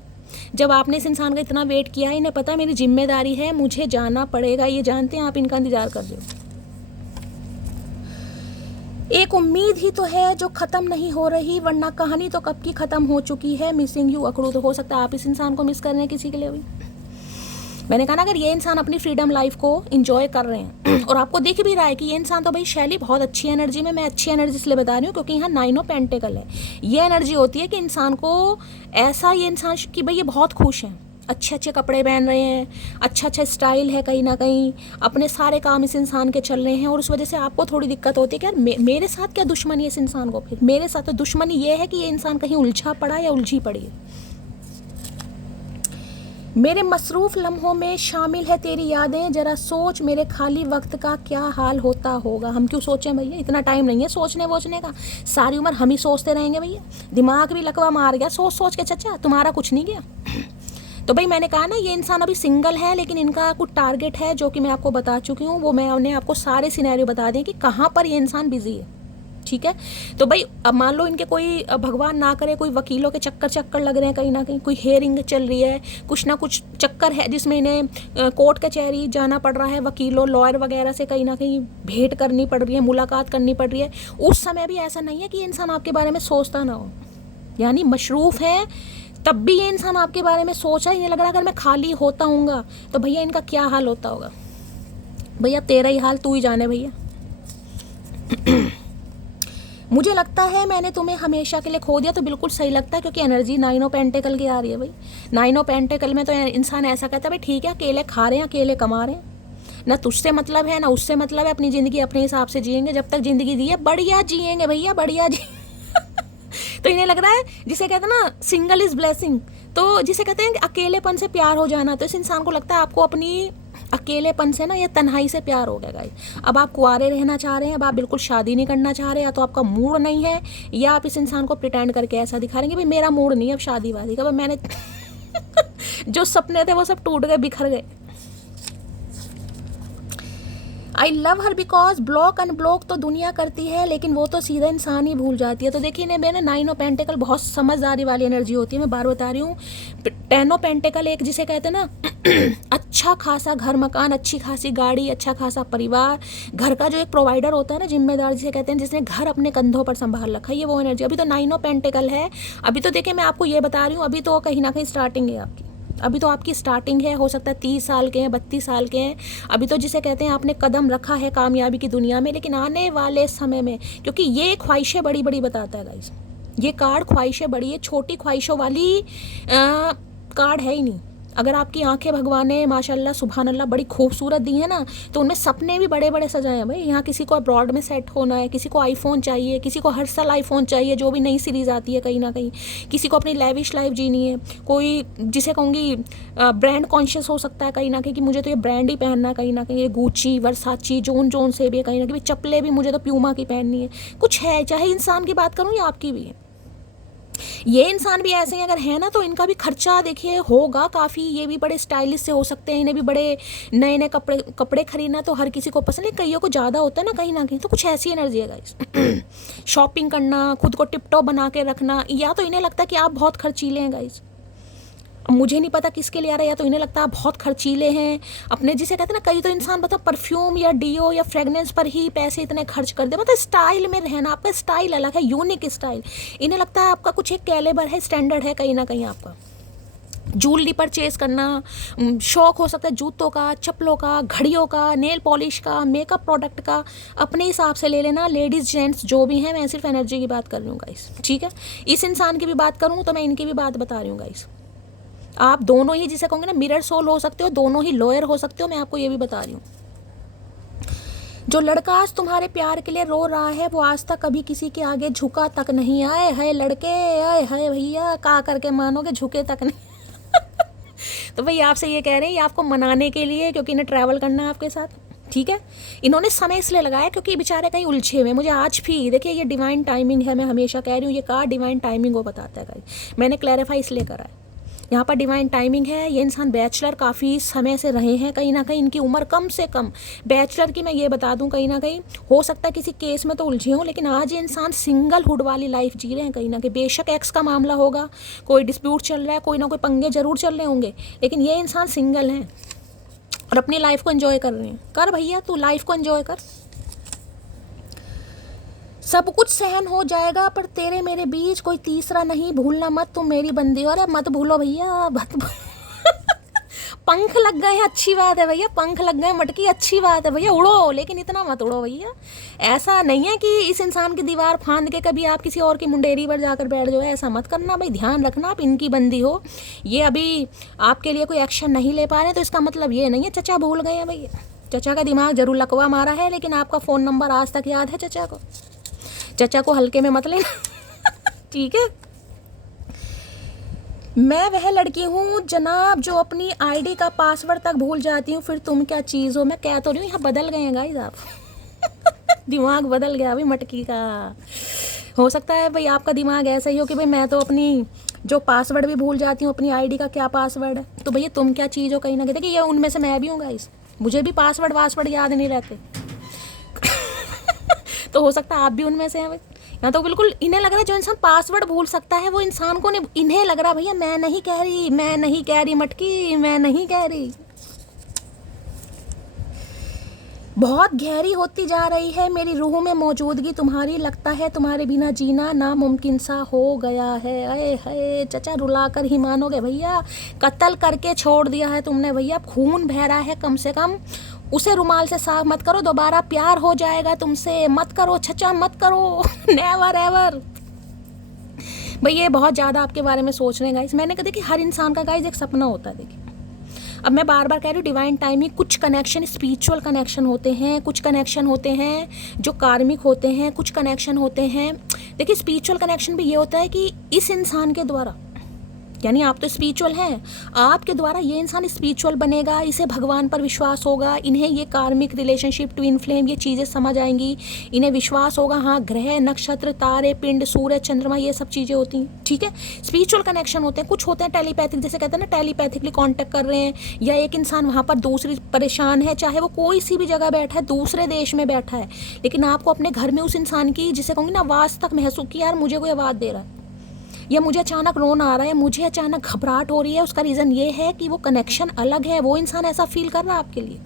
जब आपने इस इंसान का इतना वेट किया है, इन्हें पता है मेरी जिम्मेदारी है, मुझे जाना पड़ेगा। ये जानते हैं आप इनका इंतजार कर रहे हो। एक उम्मीद ही तो है जो ख़त्म नहीं हो रही, वरना कहानी तो कब की ख़त्म हो चुकी है। मिसिंग यू अकड़ू। तो हो सकता है आप इस इंसान को मिस कर रहे हैं किसी के लिए भी। मैंने कहा ना, अगर ये इंसान अपनी फ्रीडम लाइफ को इंजॉय कर रहे हैं और आपको दिख भी रहा है कि ये इंसान तो भाई शैली बहुत अच्छी एनर्जी में, मैं अच्छी एनर्जी इसलिए बता रही हूँ क्योंकि यहाँ 9 ऑफ पेंटिकल है। ये एनर्जी होती है कि इंसान को ऐसा, ये इंसान कि भाई ये बहुत खुश हैं, अच्छे अच्छे कपड़े पहन रहे हैं, अच्छा स्टाइल है, कहीं ना कहीं अपने सारे काम इस इंसान के चल रहे हैं, और उस वजह से आपको थोड़ी दिक्कत होती है कि यार मेरे साथ क्या दुश्मनी है इस इंसान को। फिर मेरे साथ तो दुश्मनी ये है कि ये इंसान कहीं उलझा पड़ा या उलझी पड़ी है। मेरे मसरूफ़ लम्हों में शामिल है तेरी यादें, ज़रा सोच मेरे खाली वक्त का क्या हाल होता होगा। हम क्यों सोचें भैया, इतना टाइम नहीं है सोचने वोचने का, सारी उम्र हम ही सोचते रहेंगे भैया। दिमाग भी लकवा मार गया सोच सोच के, चचा तुम्हारा कुछ नहीं गया। तो भाई मैंने कहा ना, ये इंसान अभी सिंगल है, लेकिन इनका कुछ टारगेट है जो कि मैं आपको बता चुकी हूँ। वो मैंने आपको सारे सिनेरियो बता दें कि कहाँ पर ये इंसान बिजी है। ठीक है, तो भाई अब मान लो इनके कोई, भगवान ना करे, कोई वकीलों के चक्कर लग रहे हैं, कहीं ना कहीं कोई हेयरिंग चल रही है, कुछ ना कुछ चक्कर है जिसमें इन्हें कोर्ट कचहरी जाना पड़ रहा है, वकीलों लॉयर वगैरह से कहीं ना कहीं भेंट करनी पड़ रही है, मुलाकात करनी पड़ रही है। उस समय भी ऐसा नहीं है कि इंसान आपके बारे में सोचता ना हो, यानी मशरूफ़ है, तब भी ये इंसान आपके बारे में सोचा। इन्हें लग रहा है अगर मैं खाली होता हूँगा तो भैया इनका क्या हाल होता होगा। भैया तेरा ही हाल तू ही जाने भैया। मुझे लगता है मैंने तुम्हें हमेशा के लिए खो दिया। तो बिल्कुल सही लगता है, क्योंकि एनर्जी 9 ऑफ पेंटिकल की आ रही है भाई। 9 ऑफ पेंटिकल में तो इंसान ऐसा कहता है भाई ठीक है, अकेले खा रहे हैं, अकेले कमा रहे हैं, ना तुझसे मतलब है ना उससे मतलब है, अपनी ज़िंदगी अपने हिसाब से जिएंगे, जब तक ज़िंदगी दी है बढ़िया जिएंगे भैया, बढ़िया जी। तो इन्हें लग रहा है, जिसे कहते हैं ना सिंगल इज़ ब्लेसिंग, तो जिसे कहते हैं कि अकेलेपन से प्यार हो जाना, तो इस इंसान को लगता है आपको अपनी अकेलेपन से ना, या तन्हाई से प्यार हो गया गाइस। अब आप कुंवारे रहना चाह रहे हैं, अब आप बिल्कुल शादी नहीं करना चाह रहे, या तो आपका मूड नहीं है, या आप इस इंसान को प्रिटेंड करके ऐसा दिखा रहे हैं कि भाई मेरा मूड नहीं है अब शादी वादी का, मैंने जो सपने थे वो सब टूट गए, बिखर गए। I love her because block unblock तो दुनिया करती है, लेकिन वो तो सीधा इंसान ही भूल जाती है। तो देखिए ना, मैंने 9 ऑफ पेंटिकल बहुत समझदारी वाली एनर्जी होती है, मैं बार बता रही हूँ। 10 ऑफ पेंटिकल एक जिसे कहते हैं ना अच्छा खासा घर मकान, अच्छी खासी गाड़ी, अच्छा खासा परिवार, घर का जो एक प्रोवाइडर होता है ना, जिम्मेदार जिसे कहते हैं, जिसने घर अपने कंधों पर संभाल रखा है, ये वो एनर्जी। अभी तो 9 ऑफ पेंटिकल है। अभी तो देखिए मैं आपको ये बता रही हूँ, अभी तो कहीं ना कहीं स्टार्टिंग है आपकी, अभी तो आपकी स्टार्टिंग है। हो सकता है 30 साल के हैं, 32 साल के हैं, अभी तो जिसे कहते हैं आपने कदम रखा है कामयाबी की दुनिया में। लेकिन आने वाले समय में, क्योंकि ये ख्वाहिशें बड़ी बड़ी बताता है गाइस, ये कार्ड ख्वाहिशें बड़ी है, छोटी ख्वाहिशों वाली कार्ड है ही नहीं। अगर आपकी आंखें भगवान ने माशाल्लाह सुभान अल्लाह बड़ी खूबसूरत दी है ना, तो उनमें सपने भी बड़े बड़े सजाए हैं भाई। यहाँ किसी को अब्रॉड में सेट होना है, किसी को आईफोन चाहिए, किसी को हर साल आईफोन चाहिए, जो भी नई सीरीज़ आती है कहीं ना कहीं, किसी को अपनी लेविश लाइफ जीनी है, कोई जिसे कहूँगी ब्रांड कॉन्शियस हो सकता है कहीं ना कहीं कि मुझे तो ये ब्रांड ही पहनना है, कहीं ना कहीं ये गुची वर्साची जोन से भी है, कहीं ना कहीं चप्पलें भी मुझे तो प्यूमा की पहननी है। कुछ है, चाहे इंसान की बात करूँ या आपकी भी है, ये इंसान भी ऐसे हैं अगर है ना, तो इनका भी खर्चा देखिए होगा काफ़ी। ये भी बड़े स्टाइलिश से हो सकते हैं, इन्हें भी बड़े नए नए कपड़े खरीदना तो हर किसी को पसंद है, कईयों को ज़्यादा होता है ना कहीं तो कुछ ऐसी एनर्जी है गाइस। शॉपिंग करना, खुद को टिप टॉप बना के रखना, या तो इन्हें लगता है कि आप बहुत खर्चीले हैं गाइस। अब मुझे नहीं पता किसके लिए आ रहा है, या तो इन्हें लगता है आप बहुत खर्चीले हैं अपने, जिसे कहते हैं ना, कई तो इंसान बताओ परफ्यूम या डीओ या फ्रेगनेंस पर ही पैसे इतने खर्च कर दे। मतलब स्टाइल में रहना, आपका स्टाइल अलग है, यूनिक स्टाइल। इन्हें लगता है आपका कुछ एक कैलेबर है, स्टैंडर्ड है कहीं ना कहीं आपका। ज्वेलरी परचेज करना शौक हो सकता है, जूतों का, चप्पलों का, घड़ियों का, नेल पॉलिश का, मेकअप प्रोडक्ट का, अपने हिसाब से ले लेना। लेडीज़ जेंट्स जो भी हैं, मैं सिर्फ एनर्जी की बात कर रही हूँ गाइस, ठीक है। इस इंसान की भी बात करूँ तो मैं इनकी भी बात बता रही हूँ गाइस। आप दोनों ही जिसे कहूँगे ना मिरर सोल हो सकते हो, दोनों ही लॉयर हो सकते हो, मैं आपको ये भी बता रही हूँ। जो लड़का आज तुम्हारे प्यार के लिए रो रहा है, वो आज तक कभी किसी के आगे झुका तक नहीं। आए है लड़के, आए है भैया, का करके मानोगे, झुके तक नहीं। तो भाई आपसे ये कह रहे हैं, ये आपको मनाने के लिए, क्योंकि इन्हें ट्रैवल करना है आपके साथ, ठीक है। इन्होंने समय इसलिए लगाया क्योंकि बेचारे कहीं उलझे हुए। मुझे आज भी देखिए, ये डिवाइन टाइमिंग है, मैं हमेशा कह रही हूँ, ये कार्ड डिवाइन टाइमिंग को बताता है गाइस। मैंने क्लैरिफाई इसलिए करा है, यहाँ पर डिवाइन टाइमिंग है। ये इंसान बैचलर काफ़ी समय से रहे हैं, कहीं ना कहीं इनकी उम्र कम से कम बैचलर की, मैं ये बता दूं, कहीं ना कहीं हो सकता है किसी केस में तो उलझे हों, लेकिन आज ये इंसान सिंगल हुड वाली लाइफ जी रहे हैं कहीं ना कहीं। बेशक एक्स का मामला होगा, कोई डिस्प्यूट चल रहा है, कोई ना कोई पंगे जरूर चल रहे होंगे, लेकिन ये इंसान सिंगल हैं और अपनी लाइफ को एंजॉय कर रहे हैं। कर भैया, तू लाइफ को एंजॉय कर, सब कुछ सहन हो जाएगा, पर तेरे मेरे बीच कोई तीसरा नहीं, भूलना मत तुम मेरी बंदी। और मत भूलो भैया, पंख लग गए हैं, अच्छी बात है भैया, पंख लग गए मटकी, अच्छी बात है भैया, उड़ो, लेकिन इतना मत उड़ो भैया। ऐसा नहीं है कि इस इंसान की दीवार फांद के कभी आप किसी और की मुंडेरी पर जाकर बैठ जाओ, ऐसा मत करना भाई। ध्यान रखना, आप इनकी बंदी हो। ये अभी आपके लिए कोई एक्शन नहीं ले पा रहे, तो इसका मतलब ये नहीं है चचा भूल गए हैं भैया। चचा का दिमाग जरूर लकवा मारा है, लेकिन आपका फ़ोन नंबर आज तक याद है चचा को। चचा को हल्के में मत लेना, ठीक है। मैं वह लड़की हूँ जनाब जो अपनी आईडी का पासवर्ड तक भूल जाती हूँ, फिर तुम क्या चीज़ हो। मैं कह तो रही हूँ, यहाँ बदल गए हैं गाइस आप। दिमाग बदल गया अभी मटकी का। हो सकता है भाई आपका दिमाग ऐसा ही हो कि भाई मैं तो अपनी जो पासवर्ड भी भूल जाती हूँ, अपनी आईडी का क्या पासवर्ड है, तो भैया तुम क्या चीज़ हो कहीं ना कहीं। देखिए, ये उनमें से मैं भी हूँ गाइस, मुझे भी पासवर्ड वासवर्ड याद नहीं रहते। तो हो सकता है आप भी उनमें से हैं भाई। यहाँ तो बिल्कुल इन्हें लग रहा है जो इंसान पासवर्ड भूल सकता है वो इंसान को नहीं, इन्हें लग रहा भैया मैं नहीं कह रही, मैं नहीं कह रही मटकी, मैं नहीं कह रही। बहुत गहरी होती जा रही है मेरी रूह में मौजूदगी तुम्हारी, लगता है तुम्हारे बिना जीना नामुमकिन सा हो गया है। अरे है चचा, रुला कर ही मानोगे भैया, कत्ल करके छोड़ दिया है तुमने भैया, खून बह रहा है, कम से कम उसे रुमाल से साफ मत करो, दोबारा प्यार हो जाएगा तुमसे, मत करो चचा, मत करो। Never ever. भाई ये बहुत ज़्यादा आपके बारे में सोच रहे हैं गाइस। मैंने कहा देखिए, हर इंसान का गाइस एक सपना होता है। देखिए, अब मैं बार बार कह रही हूँ, डिवाइन टाइमिंग, कुछ कनेक्शन स्पिरिचुअल कनेक्शन होते हैं, कुछ कनेक्शन होते हैं जो कार्मिक होते हैं, कुछ कनेक्शन होते हैं। देखिए, स्पिरिचुअल कनेक्शन भी ये होता है कि इस इंसान के द्वारा यानी आप तो स्पिरिचुअल हैं, आपके द्वारा ये इंसान स्पिरिचुअल बनेगा, इसे भगवान पर विश्वास होगा, इन्हें ये कार्मिक रिलेशनशिप, ट्विन फ्लेम, ये चीज़ें समझ आएंगी, इन्हें विश्वास होगा हाँ ग्रह, नक्षत्र, तारे, पिंड, सूर्य, चंद्रमा, ये सब चीज़ें होती हैं, ठीक है। स्पिरिचुअल कनेक्शन होते हैं, कुछ होते हैं टेलीपैथिक, जैसे कहते हैं ना टेलीपैथिकली कॉन्टैक्ट कर रहे हैं, या एक इंसान वहाँ पर दूसरी परेशान है, चाहे वो कोई सी भी जगह बैठा है, दूसरे देश में बैठा है, लेकिन आपको अपने घर में उस इंसान की, जिसे कहूँगी ना, आवाज़ तक महसूस की, यार मुझे कोई आवाज़ दे रहा है, या मुझे अचानक रोना आ रहा है, मुझे अचानक घबराहट हो रही है, उसका रीज़न ये है कि वो कनेक्शन अलग है, वो इंसान ऐसा फील कर रहा है आपके लिए।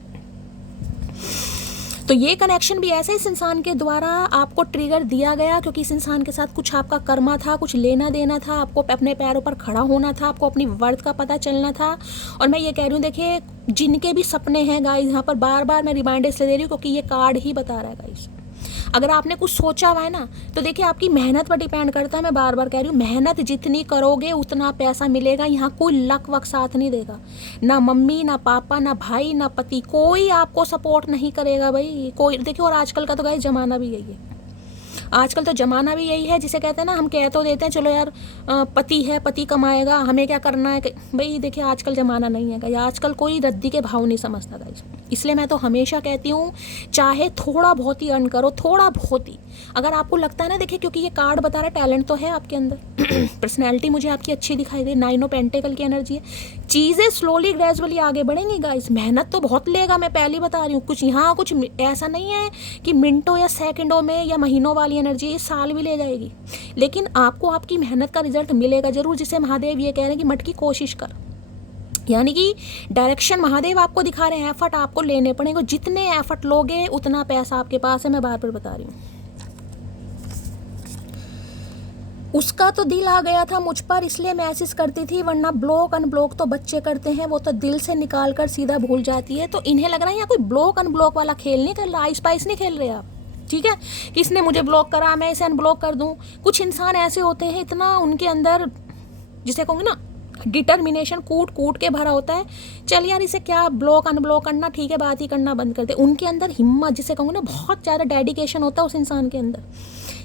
तो ये कनेक्शन भी ऐसे इस इंसान के द्वारा आपको ट्रिगर दिया गया, क्योंकि इस इंसान के साथ कुछ आपका कर्मा था, कुछ लेना देना था, आपको अपने पैरों पर खड़ा होना था, आपको अपनी वर्थ का पता चलना था। और मैं ये कह रही हूँ, देखिए जिनके भी सपने हैं गाइस, यहाँ पर बार बार मैं रिमाइंडर इसलिए दे रही हूँ क्योंकि ये कार्ड ही बता रहा है गाइस। अगर आपने कुछ सोचा हुआ है ना, तो देखिए आपकी मेहनत पर डिपेंड करता है। मैं बार बार कह रही हूँ, मेहनत जितनी करोगे उतना पैसा मिलेगा। यहाँ कोई लक वक साथ नहीं देगा, ना मम्मी, ना पापा, ना भाई, ना पति, कोई आपको सपोर्ट नहीं करेगा भाई, कोई। देखिए और आजकल का तो गाइस ज़माना भी यही है, आजकल तो ज़माना भी यही है, जिसे कहते हैं ना, हम कह तो देते हैं चलो यार पति है, पति कमाएगा, हमें क्या करना है भाई। देखिए आजकल ज़माना नहीं है गाइस, आजकल कोई रद्दी के भाव नहीं समझता गाइस। इसलिए मैं तो हमेशा कहती हूँ, चाहे थोड़ा बहुत ही अर्न करो, थोड़ा बहुत ही। अगर आपको लगता है ना, देखिए क्योंकि ये कार्ड बता रहा है टैलेंट तो है आपके अंदर, पर्सनैलिटी मुझे आपकी अच्छी दिखाई दे, 9 ऑफ पेंटिकल की एनर्जी है, चीज़ें स्लोली ग्रेजुअली आगे बढ़ेंगी गाइस। मेहनत तो बहुत लेगा, मैं पहले बता रही हूँ, कुछ यहाँ कुछ ऐसा नहीं है कि मिनटों या सेकंडों में या महीनों वाली एनर्जी, ये साल भी ले जाएगी, लेकिन आपको आपकी मेहनत का रिजल्ट मिलेगा जरूर। जिसे महादेव ये कह रहे हैं कि मत की कोशिश कर, यानी कि डायरेक्शन महादेव आपको दिखा रहे हैं, एफर्ट आपको लेने पड़ेंगे, जितने एफर्ट लोगे उतना पैसा आपके पास है। मैं बार बार बता रही हूँ। उसका तो दिल आ गया था मुझ पर, इसलिए मैसेज करती थी, वरना ब्लॉक अनब्लॉक तो बच्चे करते हैं, वो तो दिल से निकाल कर सीधा भूल जाती है। तो इन्हें लग रहा है यहाँ कोई ब्लॉक अनब्लॉक वाला खेल नहीं कर रहा, आइस पाइस नहीं खेल रहे आप, ठीक है, कि इसने मुझे ब्लॉक करा मैं इसे अनब्लॉक कर दूं। कुछ इंसान ऐसे होते हैं, इतना उनके अंदर, जिसे कहूँगी ना, डिटर्मिनेशन कूट कूट के भरा होता है, चल यार इसे क्या ब्लॉक अनब्लॉक करना, ठीक है, बात ही करना बंद कर दे। उनके अंदर हिम्मत, जिसे कहूँगी ना, बहुत ज़्यादा डेडिकेशन होता है उस इंसान के अंदर।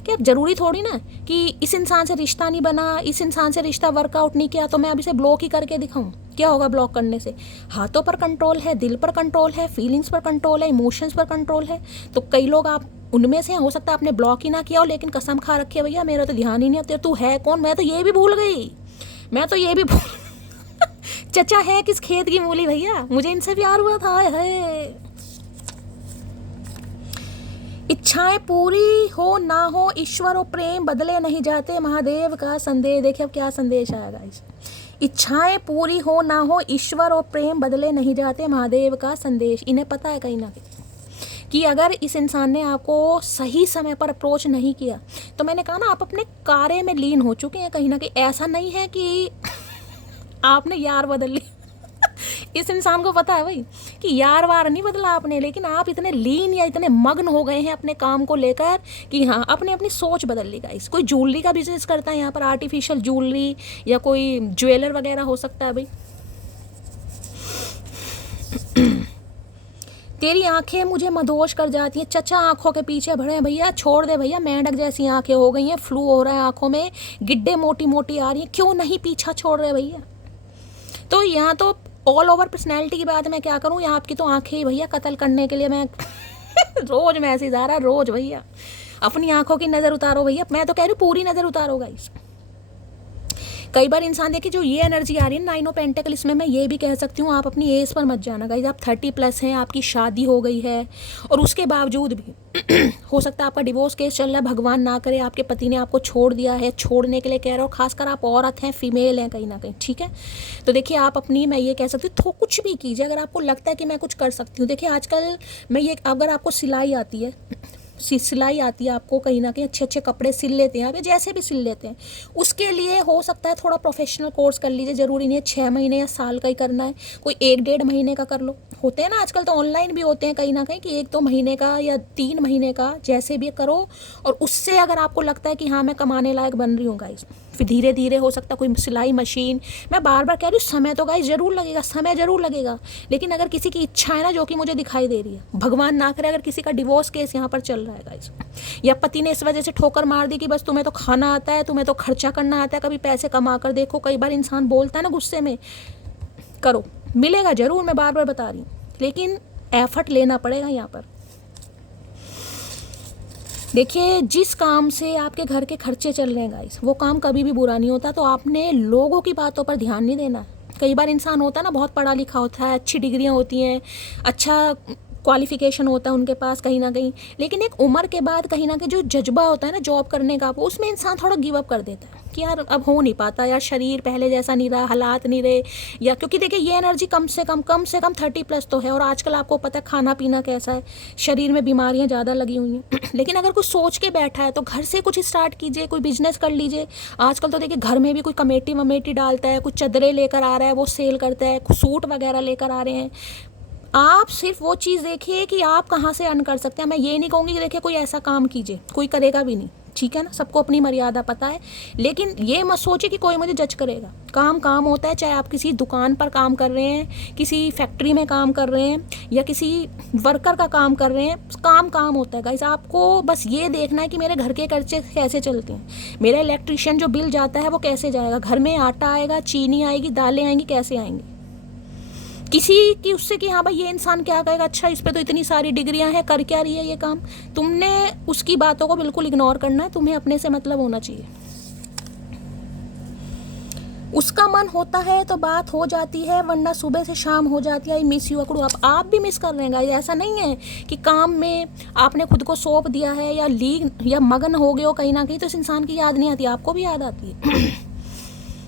क्या ज़रूरी थोड़ी ना कि इस इंसान से रिश्ता नहीं बना, इस इंसान से रिश्ता वर्कआउट नहीं किया तो मैं अब इसे ब्लॉक ही करके दिखाऊं। क्या होगा ब्लॉक करने से? हाथों पर कंट्रोल है, दिल पर कंट्रोल है, फीलिंग्स पर कंट्रोल है, इमोशंस पर कंट्रोल है। तो कई लोग आप उनमें से हो सकता है आपने ब्लॉक ही ना किया हो, लेकिन कसम खा रखी है भैया मेरा तो ध्यान ही नहीं आता, तू है कौन, मैं तो ये भी भूल गई, मैं तो ये भी भूल चचा है किस खेत की मूली भैया, मुझे इनसे प्यार हुआ था। है इच्छाएं पूरी हो ना हो, ईश्वर और प्रेम बदले नहीं जाते, महादेव का संदेश। देखिए अब क्या संदेश आएगा इस, इच्छाएं पूरी हो ना हो, ईश्वर और प्रेम बदले नहीं जाते, महादेव का संदेश। इन्हें पता है कहीं ना कहीं कि अगर इस इंसान ने आपको सही समय पर अप्रोच नहीं किया, तो मैंने कहा ना आप अपने कार्य में लीन हो चुके हैं कहीं ना कहीं। ऐसा नहीं है कि आपने यार बदल ली इस इंसान को पता है भाई कि यार वार नहीं बदला आपने, लेकिन आप इतने लीन या इतने मग्न हो गए हैं अपने काम को लेकर कि हाँ अपने अपनी सोच बदल ली गाइस। कोई ज्वेलरी का बिजनेस करता है यहाँ पर, आर्टिफिशियल ज्वेलरी, या कोई ज्वेलर वगैरह हो सकता है भाई। तेरी आंखें मुझे मदहोश कर जाती हैं, चचा आंखों के पीछे भरे हैं भैया, छोड़ दे भैया, मेंढक जैसी आंखें हो गई हैं, फ्लू हो रहा है आंखों में, गिड्डे मोटी मोटी आ रही हैं, क्यों नहीं पीछा छोड़ रहे भैया। तो यहाँ तो ऑल ओवर पर्सनैलिटी की बात मैं क्या करूँ, यहाँ आपकी तो आंखें ही भैया कत्ल करने के लिए मैं रोज मैसेज आ रहा है, रोज भैया अपनी आंखों की नज़र उतारो भैया। मैं तो कह रही हूँ पूरी नज़र उतारो गाइस। कई बार इंसान देखिए जो ये एनर्जी आ रही है 9 ऑफ पेंटिकल, इसमें मैं ये भी कह सकती हूँ आप अपनी एज पर मत जाना गाइस। आप 30+ हैं, आपकी शादी हो गई है और उसके बावजूद भी हो सकता है आपका डिवोर्स केस चल रहा है, भगवान ना करे आपके पति ने आपको छोड़ दिया है, छोड़ने के लिए कह रहे हो, खासकर आप औरत हैं, फीमेल हैं कहीं ना कहीं, ठीक है। तो देखिए आप अपनी, मैं ये कह सकती हूँ, तो कुछ भी कीजिए अगर आपको लगता है कि मैं कुछ कर सकती हूँ। देखिए आजकल मैं ये, अगर आपको सिलाई आती है, सिलाई आती है आपको, कहीं ना कहीं अच्छे अच्छे कपड़े सिल लेते हैं आप, जैसे भी सिल लेते हैं, उसके लिए हो सकता है थोड़ा प्रोफेशनल कोर्स कर लीजिए। ज़रूरी नहीं है 6 महीने या साल का ही करना है, कोई 1-1.5 महीने का कर लो। होते हैं ना आजकल तो ऑनलाइन भी होते हैं कहीं ना कहीं कि 1-2 महीने का या 3 महीने का, जैसे भी करो। और उससे अगर आपको लगता है कि हाँ मैं कमाने लायक बन रही हूँ गाइस, फिर धीरे धीरे हो सकता है कोई सिलाई मशीन। मैं बार बार कह रही हूँ समय तो गाइस ज़रूर लगेगा, समय ज़रूर लगेगा, लेकिन अगर किसी की इच्छा है ना, जो कि मुझे दिखाई दे रही है, भगवान ना करे अगर किसी का डिवोर्स केस यहाँ पर चल रहा है गाइस, या पति ने इस वजह से ठोकर मार दी कि बस तुम्हें तो खाना आता है, तुम्हें तो खर्चा करना आता है, कभी पैसे कमा कर देखो। कई बार इंसान बोलता है ना गुस्से में, करो, मिलेगा ज़रूर, मैं बार बार बता रही हूँ, लेकिन एफर्ट लेना पड़ेगा यहाँ पर। देखिए, जिस काम से आपके घर के खर्चे चल रहे हैं गाइस, वो काम कभी भी बुरा नहीं होता, तो आपने लोगों की बातों पर ध्यान नहीं देना। कई बार इंसान होता है ना, बहुत पढ़ा लिखा होता है, अच्छी डिग्रियां होती हैं, अच्छा क्वालिफिकेशन होता है उनके पास कहीं ना कहीं, लेकिन एक उम्र के बाद कहीं ना कहीं जो जज्बा होता है ना जॉब करने का, वो उसमें इंसान थोड़ा गिव अप कर देता है कि यार अब हो नहीं पाता, यार शरीर पहले जैसा नहीं रहा, हालात नहीं रहे, या क्योंकि देखिए ये एनर्जी कम से कम 30+ तो है, और आजकल आपको पता है खाना पीना कैसा है, शरीर में बीमारियां ज़्यादा लगी हुई हैं। लेकिन अगर कुछ सोच के बैठा है तो घर से कुछ स्टार्ट कीजिए, कोई बिजनेस कर लीजिए। आजकल तो देखिए घर में भी कोई कमेटी वमेटी डालता है, कुछ चादरें लेकर आ रहा है, वो सेल करता है, सूट वगैरह लेकर आ रहे हैं। आप सिर्फ वो चीज़ देखिए कि आप कहाँ से अर्न कर सकते हैं। मैं ये नहीं कहूँगी कि देखिए कोई ऐसा काम कीजिए, कोई करेगा भी नहीं, ठीक है ना, सबको अपनी मर्यादा पता है, लेकिन ये मत सोचिए कि कोई मुझे जज करेगा। काम काम होता है, चाहे आप किसी दुकान पर काम कर रहे हैं, किसी फैक्ट्री में काम कर रहे हैं, या किसी वर्कर का काम कर रहे हैं, काम काम होता है गाइस। आपको बस ये देखना है कि मेरे घर के खर्चे कैसे चलते हैं, मेरा इलेक्ट्रिशियन जो बिल जाता है वो कैसे जाएगा, घर में आटा आएगा, चीनी आएगी, दालें आएंगी, कैसे आएंगी। किसी की उससे कि हाँ भाई ये इंसान क्या कहेगा, अच्छा इस पे तो इतनी सारी डिग्रियां हैं, कर क्या रही है ये काम, तुमने उसकी बातों को बिल्कुल इग्नोर करना है, तुम्हें अपने से मतलब होना चाहिए। उसका मन होता है तो बात हो जाती है, वरना सुबह से शाम हो जाती है। आई मिस यू अकड़ू, आप भी मिस कर रहे हैं गाइस। ऐसा नहीं है कि काम में आपने खुद को सौंप दिया है या लीग या मगन हो गए हो कहीं ना कहीं तो इस इंसान की याद नहीं आती, आपको भी याद आती है।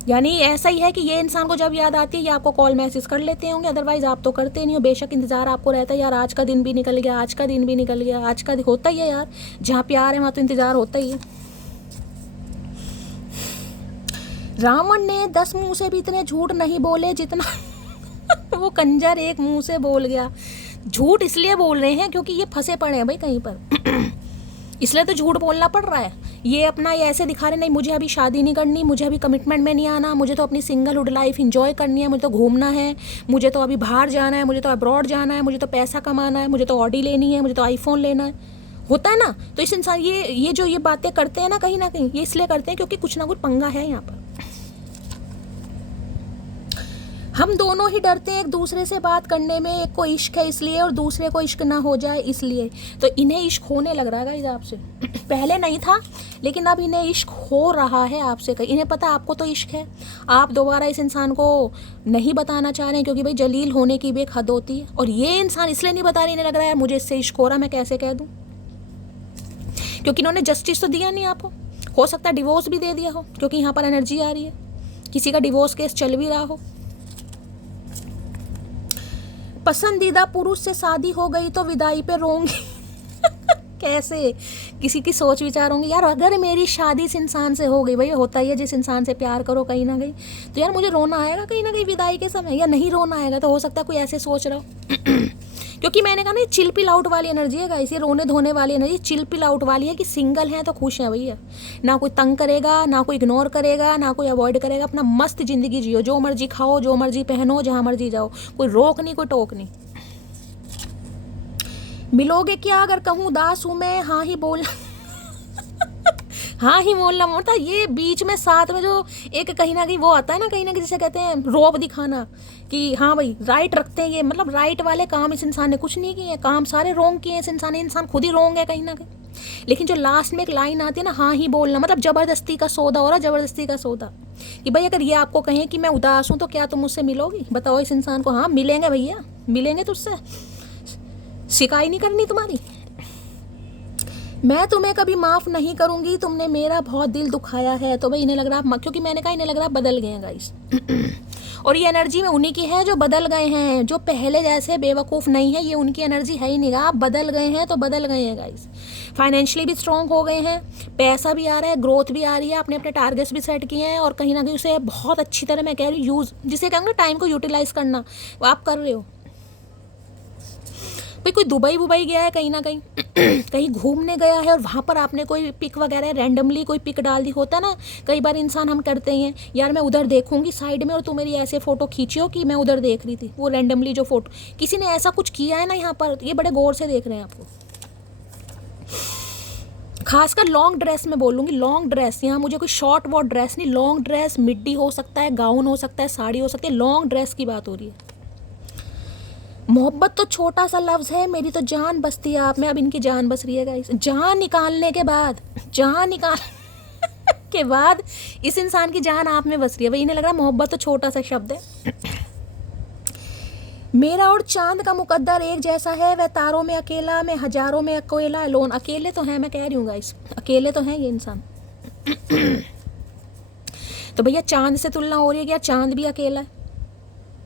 यानी ऐसा ही है कि ये इंसान को जब याद आती है ये आपको कॉल मैसेज कर लेते होंगे, अदरवाइज आप तो करते नहीं हो। बेशक इंतजार आपको रहता है, यार आज का दिन भी निकल गया, आज का दिन भी निकल गया, आज का होता ही है यार, जहाँ प्यार है वहाँ तो इंतजार होता ही है। रावण ने 10 मुंह से भी इतने झूठ नहीं बोले जितना वो कंजर एक मुंह से बोल गया। झूठ इसलिए बोल रहे हैं क्योंकि ये फंसे पड़े हैं भाई कहीं पर इसलिए तो झूठ बोलना पड़ रहा है। ये अपना ये ऐसे दिखा रहे नहीं, मुझे अभी शादी नहीं करनी, मुझे अभी कमिटमेंट में नहीं आना, मुझे तो अपनी सिंगलहुड लाइफ एंजॉय करनी है, मुझे तो घूमना है, मुझे तो अभी बाहर जाना है, मुझे तो अब्रॉड जाना है, मुझे तो पैसा कमाना है, मुझे तो ऑडी लेनी है, मुझे तो आईफोन लेना है, होता है ना। तो इस इंसान ये जो ये बातें करते हैं ना कहीं ये इसलिए करते हैं क्योंकि कुछ ना कुछ पंगा है यहाँ पर। हम दोनों ही डरते हैं एक दूसरे से बात करने में, एक को इश्क है इसलिए और दूसरे को इश्क ना हो जाए इसलिए। तो इन्हें इश्क होने लग रहा है गाइस आपसे, पहले नहीं था लेकिन अब इन्हें इश्क हो रहा है आपसे। इन्हें पता आपको तो इश्क है, आप दोबारा इस इंसान को नहीं बताना चाह रहे हैं क्योंकि भाई जलील होने की भी एक हद होती है। और ये इंसान इसलिए नहीं बता रहे, इन्हें लग रहा है मुझे इससे इश्क हो रहा, मैं कैसे कह दूँ, क्योंकि इन्होंने जस्टिस तो दिया नहीं आपको। हो सकता है डिवोर्स भी दे दिया हो, क्योंकि यहाँ पर एनर्जी आ रही है, किसी का डिवोर्स केस चल भी रहा हो। पसंदीदा पुरुष से शादी हो गई तो विदाई पे रोंगी कैसे, किसी की सोच विचार होंगे यार, अगर मेरी शादी इस इंसान से हो गई, भाई होता ही है जिस इंसान से प्यार करो कहीं ना कहीं, तो यार मुझे रोना आएगा कहीं ना कहीं विदाई के समय, या नहीं रोना आएगा। तो हो सकता है कोई ऐसे सोच रहा हो क्योंकि मैंने कहा ना चिल पिल आउट वाली एनर्जी है गाइस, ये रोने धोने वाली एनर्जी चिल पिल आउट वाली है कि सिंगल हैं तो खुश हैं भैया, ना कोई तंग करेगा, ना कोई इग्नोर करेगा, ना कोई अवॉइड करेगा, अपना मस्त जिंदगी जियो, जो मर्जी खाओ, जो मर्जी पहनो, जहाँ मर्जी जाओ, कोई रोक नहीं, कोई टोक नहीं। मिलोगे क्या अगर कहूँ उदास हूँ मैं, हाँ ही बोलना हाँ ही बोलना मोड़ता। ये बीच में साथ में जो एक कहीं ना कहीं वो आता है ना, कहीं ना कहीं जिसे कहते हैं रोब दिखाना कि हाँ भाई राइट रखते हैं ये, मतलब राइट वाले काम इस इंसान ने कुछ नहीं किए, काम सारे रोंग किए इस इंसान ने, इंसान खुद ही रोंग है कहीं ना कहीं। लेकिन जो लास्ट में एक लाइन आती है ना, हाँ ही बोलना, मतलब जबरदस्ती का सौदा हो रहा, जबरदस्ती का सौदा कि भाई अगर ये आपको कहें कि मैं उदास हूँ तो क्या तुम मुझसे मिलोगी, बताओ इस इंसान को। हाँ मिलेंगे भैया, मिलेंगे तुझसे, शिकायत नहीं करनी तुम्हारी। मैं तुम्हें कभी माफ़ नहीं करूंगी, तुमने मेरा बहुत दिल दुखाया है। तो भाई इन्हें लग रहा, क्योंकि मैंने कहा इन्हें लग रहा बदल गए हैं गाइस और ये एनर्जी में उन्हीं की है जो बदल गए हैं, जो पहले जैसे बेवकूफ़ नहीं है, ये उनकी एनर्जी है ही नहीं। आप बदल गए हैं तो बदल गए हैं गाइस, फाइनेंशियली भी स्ट्रॉन्ग हो गए हैं, पैसा भी आ रहा है, ग्रोथ भी आ रही है, आपने अपने टारगेट्स भी सेट किए हैं, और कहीं ना कहीं उसे बहुत अच्छी तरह, मैं कह रही हूँ यूज़, जिसे कहेंगे टाइम को यूटिलाइज करना, वो आप कर रहे हो। भाई कोई दुबई वुबई गया है कहीं ना कहीं कहीं घूमने गया है और वहाँ पर आपने कोई पिक वगैरह रैंडमली कोई पिक डाल दी, होता ना कई बार इंसान हम करते ही हैं, यार मैं उधर देखूंगी साइड में और तू मेरी ऐसे फ़ोटो खींचियो कि मैं उधर देख रही थी, वो रैंडमली जो फ़ोटो किसी ने ऐसा कुछ किया है ना यहाँ पर, ये बड़े गौर से देख रहे हैं आपको। खासकर लॉन्ग ड्रेस में बोलूँगी, लॉन्ग ड्रेस, यहाँ मुझे कोई शॉर्ट वॉट ड्रेस नहीं, लॉन्ग ड्रेस, मिड्डी हो सकता है, गाउन हो सकता है, साड़ी हो सकती है, लॉन्ग ड्रेस की बात हो रही है। मोहब्बत तो छोटा सा लफ्ज़ है, मेरी तो जान बसती है आप में, अब इनकी जान बस रही है गाइस। जान निकालने के बाद, जान निकाल के बाद इस इंसान की जान आप में बस रही है भाई। इन्हें लग रहा है मोहब्बत तो छोटा सा शब्द है। मेरा और चांद का मुकद्दर एक जैसा है, वह तारों में अकेला, मैं हजारों में अकेला, लोन। अकेले तो हैं, मैं कह रही हूँ गाइस, अकेले तो हैं ये इंसान। तो भैया चांद से तुलना हो रही है कि यार चांद भी अकेला है,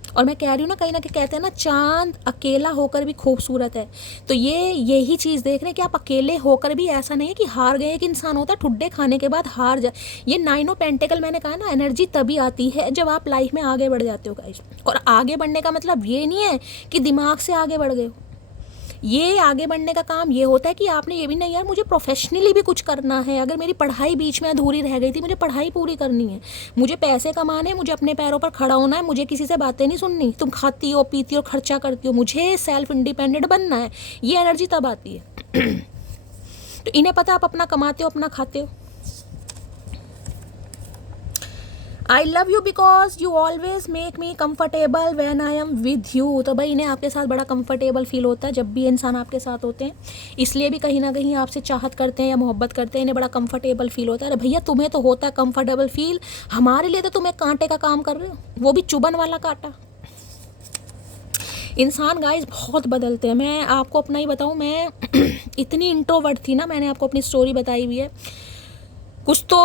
और मैं कह रही हूँ ना, कहीं ना कहीं कहते हैं ना चांद अकेला होकर भी खूबसूरत है। तो ये यही चीज़ देख रहे हैं कि आप अकेले होकर भी ऐसा नहीं है कि हार गए। एक इंसान होता है ठुड्डे खाने के बाद हार जाए। ये 9 पेंटिकल मैंने कहा ना, एनर्जी तभी आती है जब आप लाइफ में आगे बढ़ जाते हो गाइस। और आगे बढ़ने का मतलब ये नहीं है कि दिमाग से आगे बढ़ गए हो। ये आगे बढ़ने का काम ये होता है कि आपने ये भी नहीं, यार मुझे प्रोफेशनली भी कुछ करना है, अगर मेरी पढ़ाई बीच में अधूरी रह गई थी, मुझे पढ़ाई पूरी करनी है, मुझे पैसे कमाने, मुझे अपने पैरों पर खड़ा होना है, मुझे किसी से बातें नहीं सुननी, तुम खाती हो पीती हो खर्चा करती हो, मुझे सेल्फ इंडिपेंडेंट बनना है। ये एनर्जी तब आती है। तो इन्हें पता आप अपना कमाते हो, अपना खाते हो। आई love you because you always make me comfortable when I am with you. तो भाई इन्हें आपके साथ बड़ा कंफर्टेबल फील होता है जब भी इंसान आपके साथ होते हैं, इसलिए भी कहीं ना कहीं आपसे चाहत करते हैं या मोहब्बत करते हैं, इन्हें बड़ा कंफर्टेबल फील होता है। अरे भैया तुम्हें तो होता है कंफर्टेबल फील, हमारे लिए तो तुम्हें कांटे का काम कर रहे हो, वो भी चुभन वाला कांटा। इंसान गाइस बहुत बदलते हैं। मैं आपको अपना ही बताऊँ, मैं इतनी इंट्रोवर्ट थी ना, मैंने आपको अपनी स्टोरी बताई हुई है। कुछ तो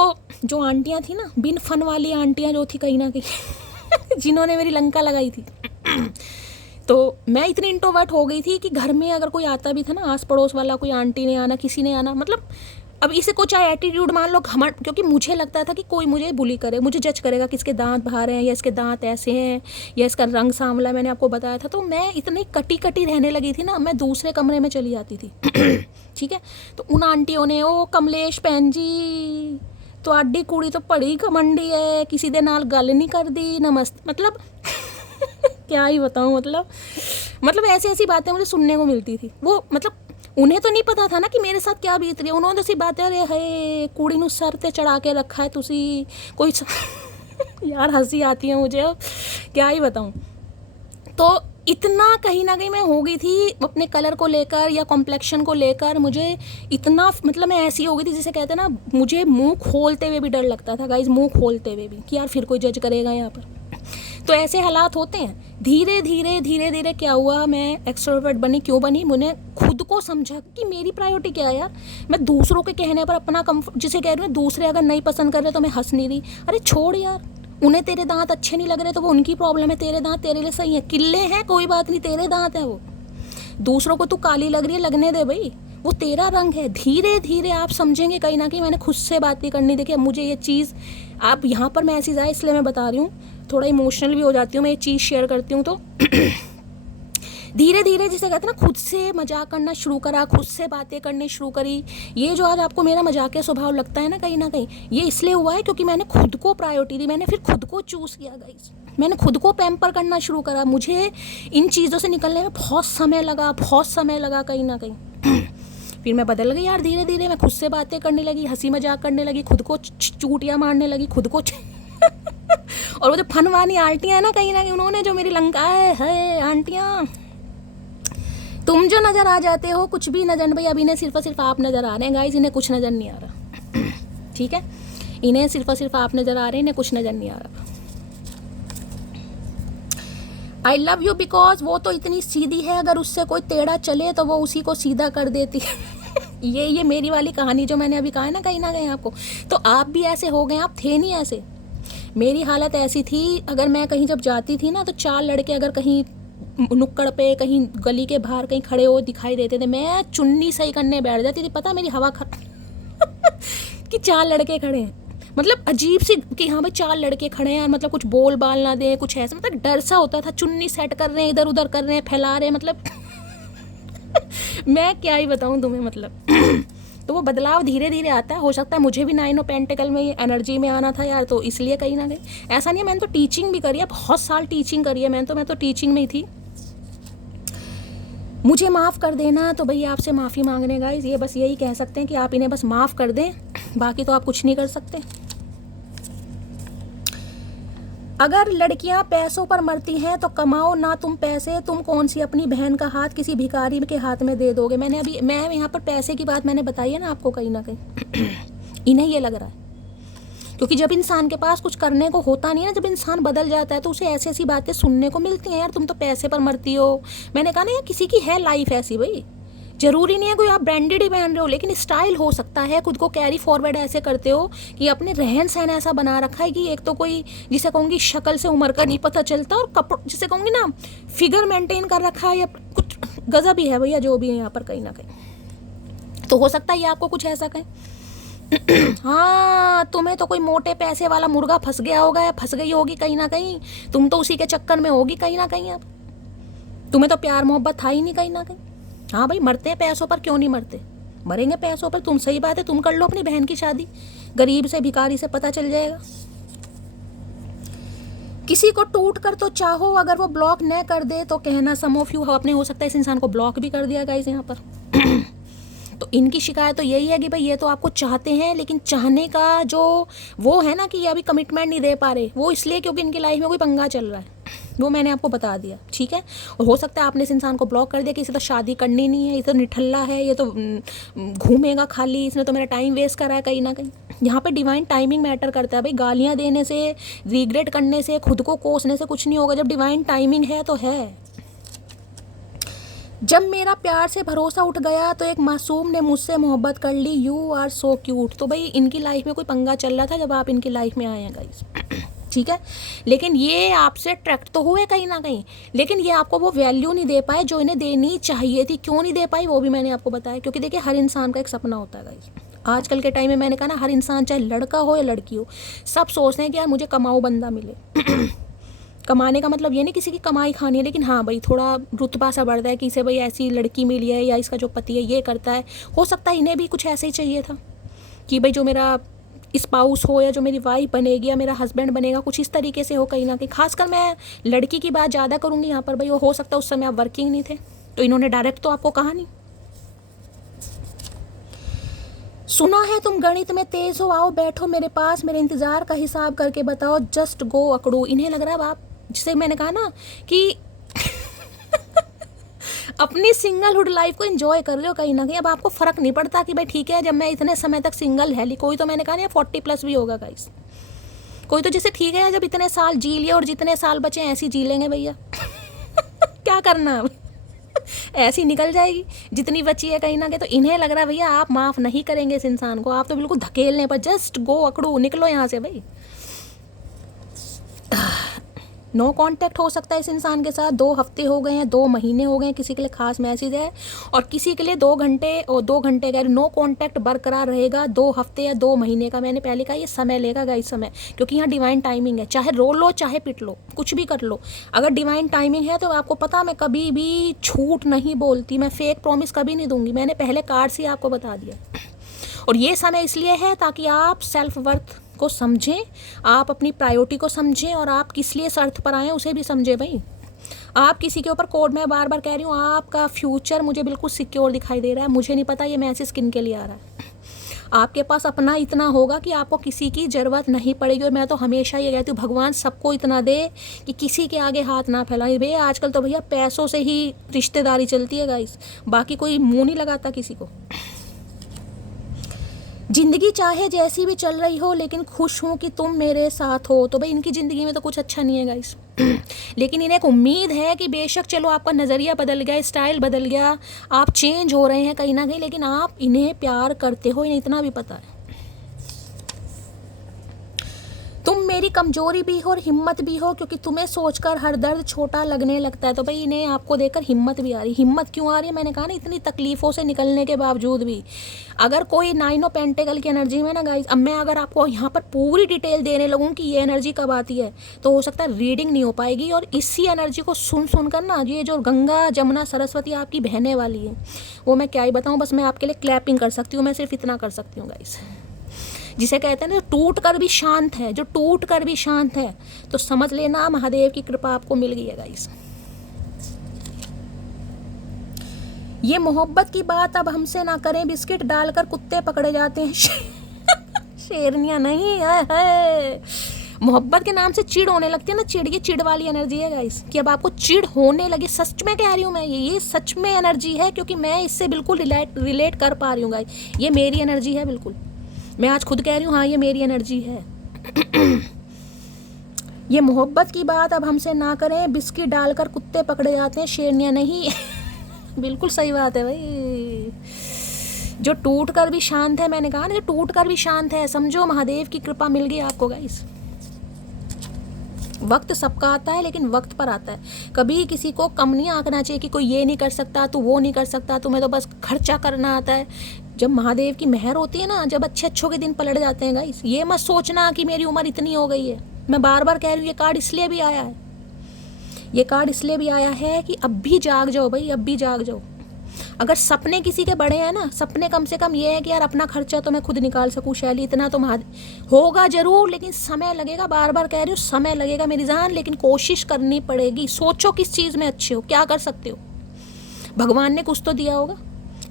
जो आंटियां थी ना, बिन फन वाली आंटियां जो थी कहीं ना कहीं जिन्होंने मेरी लंका लगाई थी, तो मैं इतनी इंट्रोवर्ट हो गई थी कि घर में अगर कोई आता भी था ना, आस पड़ोस वाला कोई आंटी ने आना, किसी ने आना, मतलब अब इसे को चाहे एटीट्यूड मान लो घमंड, क्योंकि मुझे लगता था कि कोई मुझे बुली करे, मुझे जज करेगा कि इसके दांत बाहर हैं या इसके दांत ऐसे हैं या इसका रंग सांवला, मैंने आपको बताया था। तो मैं इतनी कटी कटी रहने लगी थी ना, मैं दूसरे कमरे में चली जाती थी। ठीक है, तो उन आंटियों ने, ओ कमलेश भैन जी तो आडी कुड़ी तो बड़ी घमंडी है, किसी दे नाल गल नहीं कर दी, नमस्ते, मतलब क्या ही बताऊँ, मतलब ऐसी ऐसी बातें मुझे सुनने को मिलती थी। वो मतलब उन्हें तो नहीं पता था ना कि मेरे साथ क्या बीत रही है, उन्होंने तो सी बातें, अरे है कुड़ी नू सर ते चढ़ा के रखा है तुसी कोई यार हंसी आती है मुझे, अब क्या ही बताऊँ। तो इतना कहीं ना कहीं मैं हो गई थी अपने कलर को लेकर या कॉम्प्लेक्शन को लेकर, मुझे इतना, मतलब मैं ऐसी हो गई थी जिसे कहते हैं ना, मुझे मुंह खोलते हुए भी डर लगता था गाइज, मुंह खोलते हुए भी, कि यार फिर कोई जज करेगा यहाँ पर। तो ऐसे हालात होते हैं। धीरे धीरे धीरे धीरे क्या हुआ, मैं एक्सट्रोवर्ट बनी। क्यों बनी? मैंने खुद को समझा कि मेरी प्रायोरिटी क्या है यार। मैं दूसरों के कहने पर अपना कम्फर्ट, जिसे कह रही हूँ दूसरे अगर नहीं पसंद कर रहे तो मैं हंस नहीं रही, अरे छोड़ यार, उन्हें तेरे दांत अच्छे नहीं लग रहे तो वो उनकी प्रॉब्लम है, तेरे दांत तेरे लिए सही है, किल्ले हैं कोई बात नहीं, तेरे दांत है वो। दूसरों को तू काली लग रही है, लगने दे भाई, वो तेरा रंग है। धीरे धीरे आप समझेंगे कहीं ना कहीं। मैंने खुद से बातें करनी, देखिए मुझे ये चीज़, आप यहाँ पर मैसेज आए इसलिए मैं बता रही हूँ, थोड़ा इमोशनल भी हो जाती हूँ मैं, ये चीज़ शेयर करती हूँ। तो धीरे धीरे जिसे कहते हैं ना, खुद से मजाक करना शुरू करा, खुद से बातें करनी शुरू करी। ये जो आज आपको मेरा मजाकिया स्वभाव लगता है ना, कहीं ना कहीं ये इसलिए हुआ है क्योंकि मैंने खुद को प्रायोरिटी दी, मैंने फिर खुद को चूज़ किया गाइस, मैंने खुद को पैम्पर करना शुरू करा। मुझे इन चीज़ों से निकलने में बहुत समय लगा कहीं ना कहीं। फिर मैं बदल गई यार धीरे धीरे, मैं खुद से बातें करने लगी, हंसी मजाक करने लगी, खुद को चूटियाँ मारने लगी, खुद को और वो जो फन वाली आंटियाँ ना, कहीं ना कहीं उन्होंने जो मेरी लंका है आंटियाँ, तुम जो नज़र आ जाते हो, कुछ भी नजर, भाई अब इन्हें सिर्फ और सिर्फ आप नज़र आ रहे हैं गाइज, इन्हें कुछ नज़र नहीं आ रहा। ठीक है, इन्हें सिर्फ और सिर्फ आप नज़र आ रहे हैं, इन्हें कुछ नज़र नहीं आ रहा। आई लव यू बिकॉज वो तो इतनी सीधी है, अगर उससे कोई टेढ़ा चले तो वो उसी को सीधा कर देती है। ये मेरी वाली कहानी जो मैंने अभी कहा है ना, कहीं ना कहीं आपको, तो आप भी ऐसे हो गए, आप थे नहीं ऐसे। मेरी हालत ऐसी थी, अगर मैं कहीं जब जाती थी ना, तो 4 लड़के अगर कहीं नुक्कड़ पे, कहीं गली के बाहर कहीं खड़े हो दिखाई देते थे, मैं चुन्नी सही करने बैठ जाती थी। पता मेरी हवा कि 4 लड़के खड़े हैं, मतलब अजीब सी कि हाँ भाई 4 लड़के खड़े हैं, मतलब कुछ बोल बाल ना दें, कुछ ऐसा, मतलब डर सा होता था। चुन्नी सेट कर रहे हैं, इधर उधर कर रहे हैं, फैला रहे हैं, मतलब मैं क्या ही बताऊं तुम्हें, मतलब तो वो बदलाव धीरे धीरे आता है। हो सकता है मुझे भी 9 ऑफ पेंटिकल में एनर्जी में आना था यार, तो इसलिए कहीं ना कहीं। ऐसा नहीं है, मैंने तो टीचिंग भी करी है, बहुत साल टीचिंग करी है मैं तो टीचिंग में ही थी। मुझे माफ़ कर देना, तो भैया आपसे माफ़ी मांगने गाइस, ये बस यही कह सकते हैं कि आप इन्हें बस माफ़ कर दें, बाकी तो आप कुछ नहीं कर सकते। अगर लड़कियां पैसों पर मरती हैं तो कमाओ ना तुम पैसे, तुम कौन सी अपनी बहन का हाथ किसी भिखारी के हाथ में दे दोगे। मैं यहाँ पर पैसे की बात मैंने बताई है ना आपको, कहीं ना कहीं इन्हें ये लग रहा है, क्योंकि जब इंसान के पास कुछ करने को होता नहीं है ना, जब इंसान बदल जाता है तो उसे ऐसी ऐसी बातें सुनने को मिलती हैं, यार तुम तो पैसे पर मरती हो। मैंने कहा ना यार, किसी की है लाइफ ऐसी भाई, जरूरी नहीं है कोई आप ब्रांडेड ही पहन रहे हो, लेकिन स्टाइल हो सकता है, खुद को कैरी फॉरवर्ड ऐसे करते हो कि अपने रहन सहन ऐसा बना रखा है कि एक तो कोई जिसे कहूँगी शक्ल से उम्र का नहीं पता चलता, और कपड़ जिसे कहूँगी ना फिगर मेंटेन कर रखा है, या कुछ गजब ही है भैया जो भी है यहाँ पर कहीं ना कहीं। तो हो सकता है ये आपको कुछ ऐसा कहें। हाँ, तुम्हें तो कोई मोटे पैसे वाला मुर्गा फंस गया होगा या फंस गई होगी कहीं ना कहीं, तुम तो उसी के चक्कर में होगी कहीं ना कहीं। अब तुम्हें तो प्यार मोहब्बत था ही नहीं कहीं ना कहीं। हाँ भाई, मरते हैं पैसों पर, क्यों नहीं मरते, मरेंगे पैसों पर। तुम सही बात है, तुम कर लो अपनी बहन की शादी, गरीब से भिखारी से पता चल जाएगा। किसी को टूट कर तो चाहो, अगर वो ब्लॉक न कर दे तो कहना सम ऑफ यू। आपने हो सकता है इस इंसान को ब्लॉक भी कर दिया गाइस यहाँ पर। तो इनकी शिकायत तो यही है कि भाई ये तो आपको चाहते हैं, लेकिन चाहने का जो वो है ना कि ये अभी कमिटमेंट नहीं दे पा रहे, वो इसलिए क्योंकि इनकी लाइफ में कोई पंगा चल रहा है, वो मैंने आपको बता दिया, ठीक है। और हो सकता है आपने इस इंसान को ब्लॉक कर दिया कि इसे तो शादी करनी नहीं है, ये तो निठल्ला है, ये तो घूमेगा खाली, इसने तो मेरा टाइम वेस्ट करा है कहीं ना कहीं। यहाँ पे डिवाइन टाइमिंग मैटर करता है भाई, गालियाँ देने से, रिग्रेट करने से, खुद को कोसने से कुछ नहीं होगा, जब डिवाइन टाइमिंग है तो है। जब मेरा प्यार से भरोसा उठ गया तो एक मासूम ने मुझसे मोहब्बत कर ली, यू आर सो क्यूट। तो भाई इनकी लाइफ में कोई पंगा चल रहा था जब आप इनकी लाइफ में आए हैं गाइस, ठीक है। लेकिन ये आपसे अट्रैक्ट तो हुए कहीं ना कहीं, लेकिन ये आपको वो वैल्यू नहीं दे पाए जो इन्हें देनी चाहिए थी। क्यों नहीं दे पाई वो भी मैंने आपको बताया, क्योंकि देखिए हर इंसान का एक सपना होता है गाइस। आजकल के टाइम में मैंने कहा ना, हर इंसान चाहे लड़का हो या लड़की हो, सब सोचते हैं कि यार मुझे कमाऊ बंदा मिले। कमाने का मतलब ये नहीं किसी की कमाई खानी है, लेकिन हाँ भाई थोड़ा रुतबा सा बढ़ता है कि इसे भाई ऐसी लड़की मिली है या इसका जो पति है ये करता है। हो सकता है इन्हें भी कुछ ऐसे ही चाहिए था कि भाई जो मेरा स्पाउस हो या जो मेरी वाइफ बनेगी या मेरा हस्बैंड बनेगा, कुछ इस तरीके से हो कहीं ना कहीं। खासकर मैं लड़की की बात ज़्यादा करूँगी यहाँ पर भाई, वो हो सकता है उस समय आप वर्किंग नहीं थे, तो इन्होंने डायरेक्ट तो आपको कहा नहीं। सुना है तुम गणित में तेज हो, आओ बैठो मेरे पास, मेरे इंतजार का हिसाब करके बताओ, जस्ट गो अकड़ू। इन्हें लग रहा है आप, जिसे मैंने कहा ना कि अपनी सिंगलहुड लाइफ को एंजॉय कर रहे हो कहीं ना कहीं। अब आपको फर्क नहीं पड़ता कि भाई ठीक है जब मैं इतने समय तक सिंगल है ली, कोई तो मैंने कहा ना 40+ भी होगा गाइस, कोई तो जैसे ठीक है जब इतने साल जी लिया और जितने साल बचे ऐसे जी लेंगे भैया। क्या करना अब, ऐसी निकल जाएगी जितनी बची है कहीं ना कहीं। तो इन्हें लग रहा है भैया आप माफ़ नहीं करेंगे इस इंसान को, आप तो बिल्कुल धकेलने पर, जस्ट गो अकड़ू, निकलो यहाँ से भाई। नो कांटेक्ट हो सकता है इस इंसान के साथ, 2 हफ्ते हो गए हैं, 2 महीने हो गए हैं, किसी के लिए खास मैसेज है, और किसी के लिए 2 घंटे और 2 घंटे का नो कांटेक्ट बरकरार रहेगा 2 हफ्ते या 2 महीने का। मैंने पहले कहा ये समय लेगा गाइस, समय, क्योंकि यहाँ डिवाइन टाइमिंग है, चाहे रो लो चाहे पिट लो, कुछ भी कर लो। अगर डिवाइन टाइमिंग है तो आपको पता, मैं कभी भी झूठ नहीं बोलती, मैं फेक प्रॉमिस कभी नहीं दूंगी, मैंने पहले कार्ड से आपको बता दिया। और ये समय इसलिए है ताकि आप सेल्फ वर्थ को समझें, आप अपनी प्रायोरिटी को समझें, और आप किस लिए इस अर्थ पर आए हैं उसे भी समझें भाई। आप किसी के ऊपर कोड, मैं बार बार कह रही हूँ, आपका फ्यूचर मुझे बिल्कुल सिक्योर दिखाई दे रहा है। मुझे नहीं पता ये मैसेज किन के लिए आ रहा है। आपके पास अपना इतना होगा कि आपको किसी की ज़रूरत नहीं पड़ेगी। और मैं तो हमेशा ये कहती हूँ भगवान सबको इतना दे कि किसी के आगे हाथ ना फैलाए। भैया आजकल तो भैया पैसों से ही रिश्तेदारी चलती है गाइस, बाकी कोई मुँह नहीं लगाता किसी को। जिंदगी चाहे जैसी भी चल रही हो, लेकिन खुश हूँ कि तुम मेरे साथ हो। तो भाई इनकी ज़िंदगी में तो कुछ अच्छा नहीं है गाइस। लेकिन इन्हें एक उम्मीद है कि बेशक चलो आपका नज़रिया बदल गया, स्टाइल बदल गया, आप चेंज हो रहे हैं कहीं ना कहीं, लेकिन आप इन्हें प्यार करते हो, इन्हें इतना भी पता है। तुम मेरी मेरी कमजोरी भी हो और हिम्मत भी हो, क्योंकि तुम्हें सोचकर हर दर्द छोटा लगने लगता है। तो भाई इन्हें आपको देखकर हिम्मत भी आ रही। हिम्मत क्यों आ रही है? मैंने कहा ना, इतनी तकलीफ़ों से निकलने के बावजूद भी। अगर कोई 9 ऑफ पेंटिकल की एनर्जी में ना गाइस, अब मैं अगर आपको यहाँ पर पूरी डिटेल देने लगूँ कि ये एनर्जी कब आती है, तो हो सकता है रीडिंग नहीं हो पाएगी। और इसी एनर्जी को सुन कर ना, ये जो गंगा जमुना सरस्वती आपकी बहने वाली है, वो मैं क्या ही बताऊँ। बस मैं आपके लिए क्लैपिंग कर सकती हूँ, मैं सिर्फ इतना कर सकती हूँ गाइस। जिसे कहते हैं ना, टूट कर भी शांत है, जो टूट कर भी शांत है, तो समझ लेना महादेव की कृपा आपको मिल गई है गाइस। ये मोहब्बत की बात अब हमसे ना करें, बिस्किट डालकर कुत्ते पकड़े जाते हैं। शेरनियाँ नहीं है। मोहब्बत के नाम से चिढ़ होने लगती है ना, चिढ़, ये चिढ़ वाली एनर्जी है गाइस, कि अब आपको चिढ़ होने लगी। सच में कह रही हूँ मैं, ये सच में एनर्जी है, क्योंकि मैं इससे बिल्कुल रिलेट कर पा रही हूँ गाइस। ये मेरी एनर्जी है बिल्कुल, मैं आज खुद कह रही हूँ, हाँ ये मेरी एनर्जी है। ये मोहब्बत की बात अब हमसे ना करें, बिस्किट डालकर कुत्ते पकड़े जाते हैं, शेरनियाँ नहीं। बिल्कुल सही बात है भाई। जो टूट कर भी शांत है, मैंने कहा ना, जो टूट कर भी शांत है, समझो महादेव की कृपा मिल गई आपको गाइस। वक्त सबका आता है, लेकिन वक्त पर आता है। कभी किसी को कम नहीं आंकना चाहिए कि कोई ये नहीं कर सकता, तू वो नहीं कर सकता, तुम्हें तो बस खर्चा करना आता है। जब महादेव की मेहर होती है ना, जब अच्छे के दिन पलट जाते हैं गाइस। ये मत सोचना कि मेरी उम्र इतनी हो गई है। मैं बार बार कह रही हूँ, ये कार्ड इसलिए भी आया है, ये कार्ड इसलिए भी आया है कि अब भी जाग जाओ भाई, अब भी जाग जाओ। अगर सपने किसी के बड़े हैं ना, सपने कम से कम ये है कि यार अपना खर्चा तो मैं खुद निकाल सकूं, शैली इतना तो होगा जरूर, लेकिन समय लगेगा। बार बार कह रही हूँ, समय लगेगा मेरी जान, लेकिन कोशिश करनी पड़ेगी। सोचो किस चीज़ में अच्छे हो, क्या कर सकते हो। भगवान ने कुछ तो दिया होगा,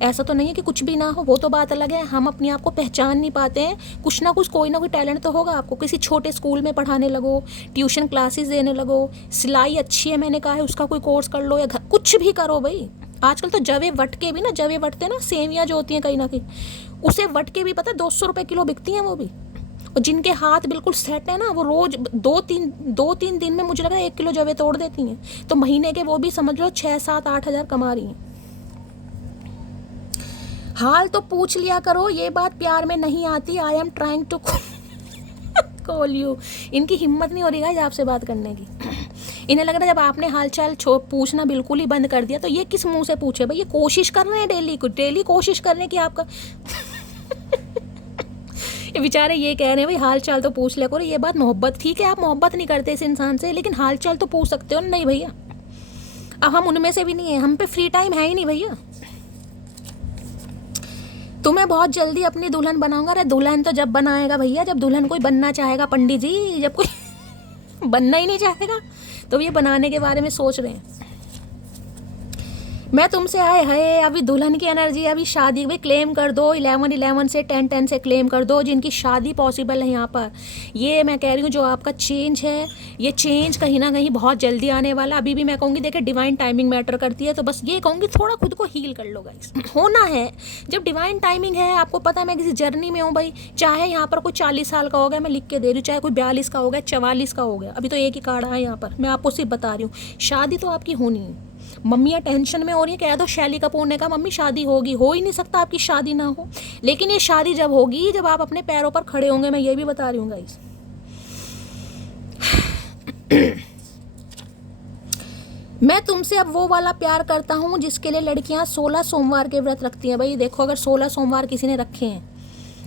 ऐसा तो नहीं है कि कुछ भी ना हो। वो तो बात अलग है, हम अपने आप को पहचान नहीं पाते हैं। कुछ ना कुछ, कोई ना कोई टैलेंट तो होगा आपको। किसी छोटे स्कूल में पढ़ाने लगो, ट्यूशन क्लासेस देने लगो, सिलाई अच्छी है मैंने कहा है, उसका कोई कोर्स कर लो, या कुछ भी करो भाई। आजकल तो जवे वटके भी ना, जवे वटते ना, सेवियाँ जो होती हैं कहीं ना कहीं, उसे वटके भी पता है 200 रुपये किलो बिकती हैं वो भी। और जिनके हाथ बिल्कुल सेट है ना, वो रोज 2-3 दिन में मुझे लगा 1 किलो जवे तोड़ देती हैं। तो महीने के वो भी समझ लो 6-7-8 हज़ार कमा रही हैं। हाल तो पूछ लिया करो, ये बात प्यार में नहीं आती। I am trying to call you. इनकी हिम्मत नहीं हो रही गाइस आपसे बात करने की। इन्हें लग रहा है जब आपने हालचाल पूछना बिल्कुल ही बंद कर दिया, तो ये किस मुंह से पूछे भाई। ये कोशिश कर रहे हैं डेली कोशिश करने की आपका। ये बेचारे ये कह रहे हैं भाई हाल चाल तो पूछ लिया करो। ये बात मोहब्बत, ठीक है आप मोहब्बत नहीं करते इस इंसान से, लेकिन हाल चाल तो पूछ सकते हो। नहीं भैया, अब हम उनमें से भी नहीं है, हम पे फ्री टाइम है ही नहीं भैया। तुम्हें बहुत जल्दी अपनी दुल्हन बनाऊंगा। अरे दुल्हन तो जब बनाएगा भैया, जब दुल्हन कोई बनना चाहेगा पंडित जी। जब कोई बनना ही नहीं चाहेगा तो ये बनाने के बारे में सोच रहे हैं। मैं तुमसे आए है अभी दुल्हन की एनर्जी, अभी शादी भी क्लेम कर दो। 11-11 से 10-10 से क्लेम कर दो, जिनकी शादी पॉसिबल है यहाँ पर। ये मैं कह रही हूँ, जो आपका चेंज है, ये चेंज कहीं ना कहीं बहुत जल्दी आने वाला। अभी भी मैं कहूँगी, देखिए डिवाइन टाइमिंग मैटर करती है, तो बस ये कहूँगी थोड़ा खुद को हील कर लो गाइस। होना है जब डिवाइन टाइमिंग है। आपको पता है मैं किसी जर्नी में हूँ भाई, चाहे यहाँ पर कोई 40 साल का हो गया, मैं लिख के दे रही हूँ, चाहे कोई 42 का हो गया, 44 का हो गया, अभी तो एक ही कार्ड है यहाँ पर। मैं आपको सिर्फ बता रही हूँ, शादी तो आपकी होनी है। मम्मियाँ टेंशन में हो रही है, कह दो शैली कपूर ने कहा मम्मी शादी होगी। हो ही नहीं सकता आपकी शादी ना हो, लेकिन ये शादी जब होगी जब आप अपने पैरों पर खड़े होंगे। मैं ये भी बता रही हूँ गाइस। मैं तुमसे अब वो वाला प्यार करता हूँ जिसके लिए लड़कियाँ 16 सोमवार के व्रत रखती हैं। भाई देखो, अगर 16 सोमवार किसी ने रखे हैं,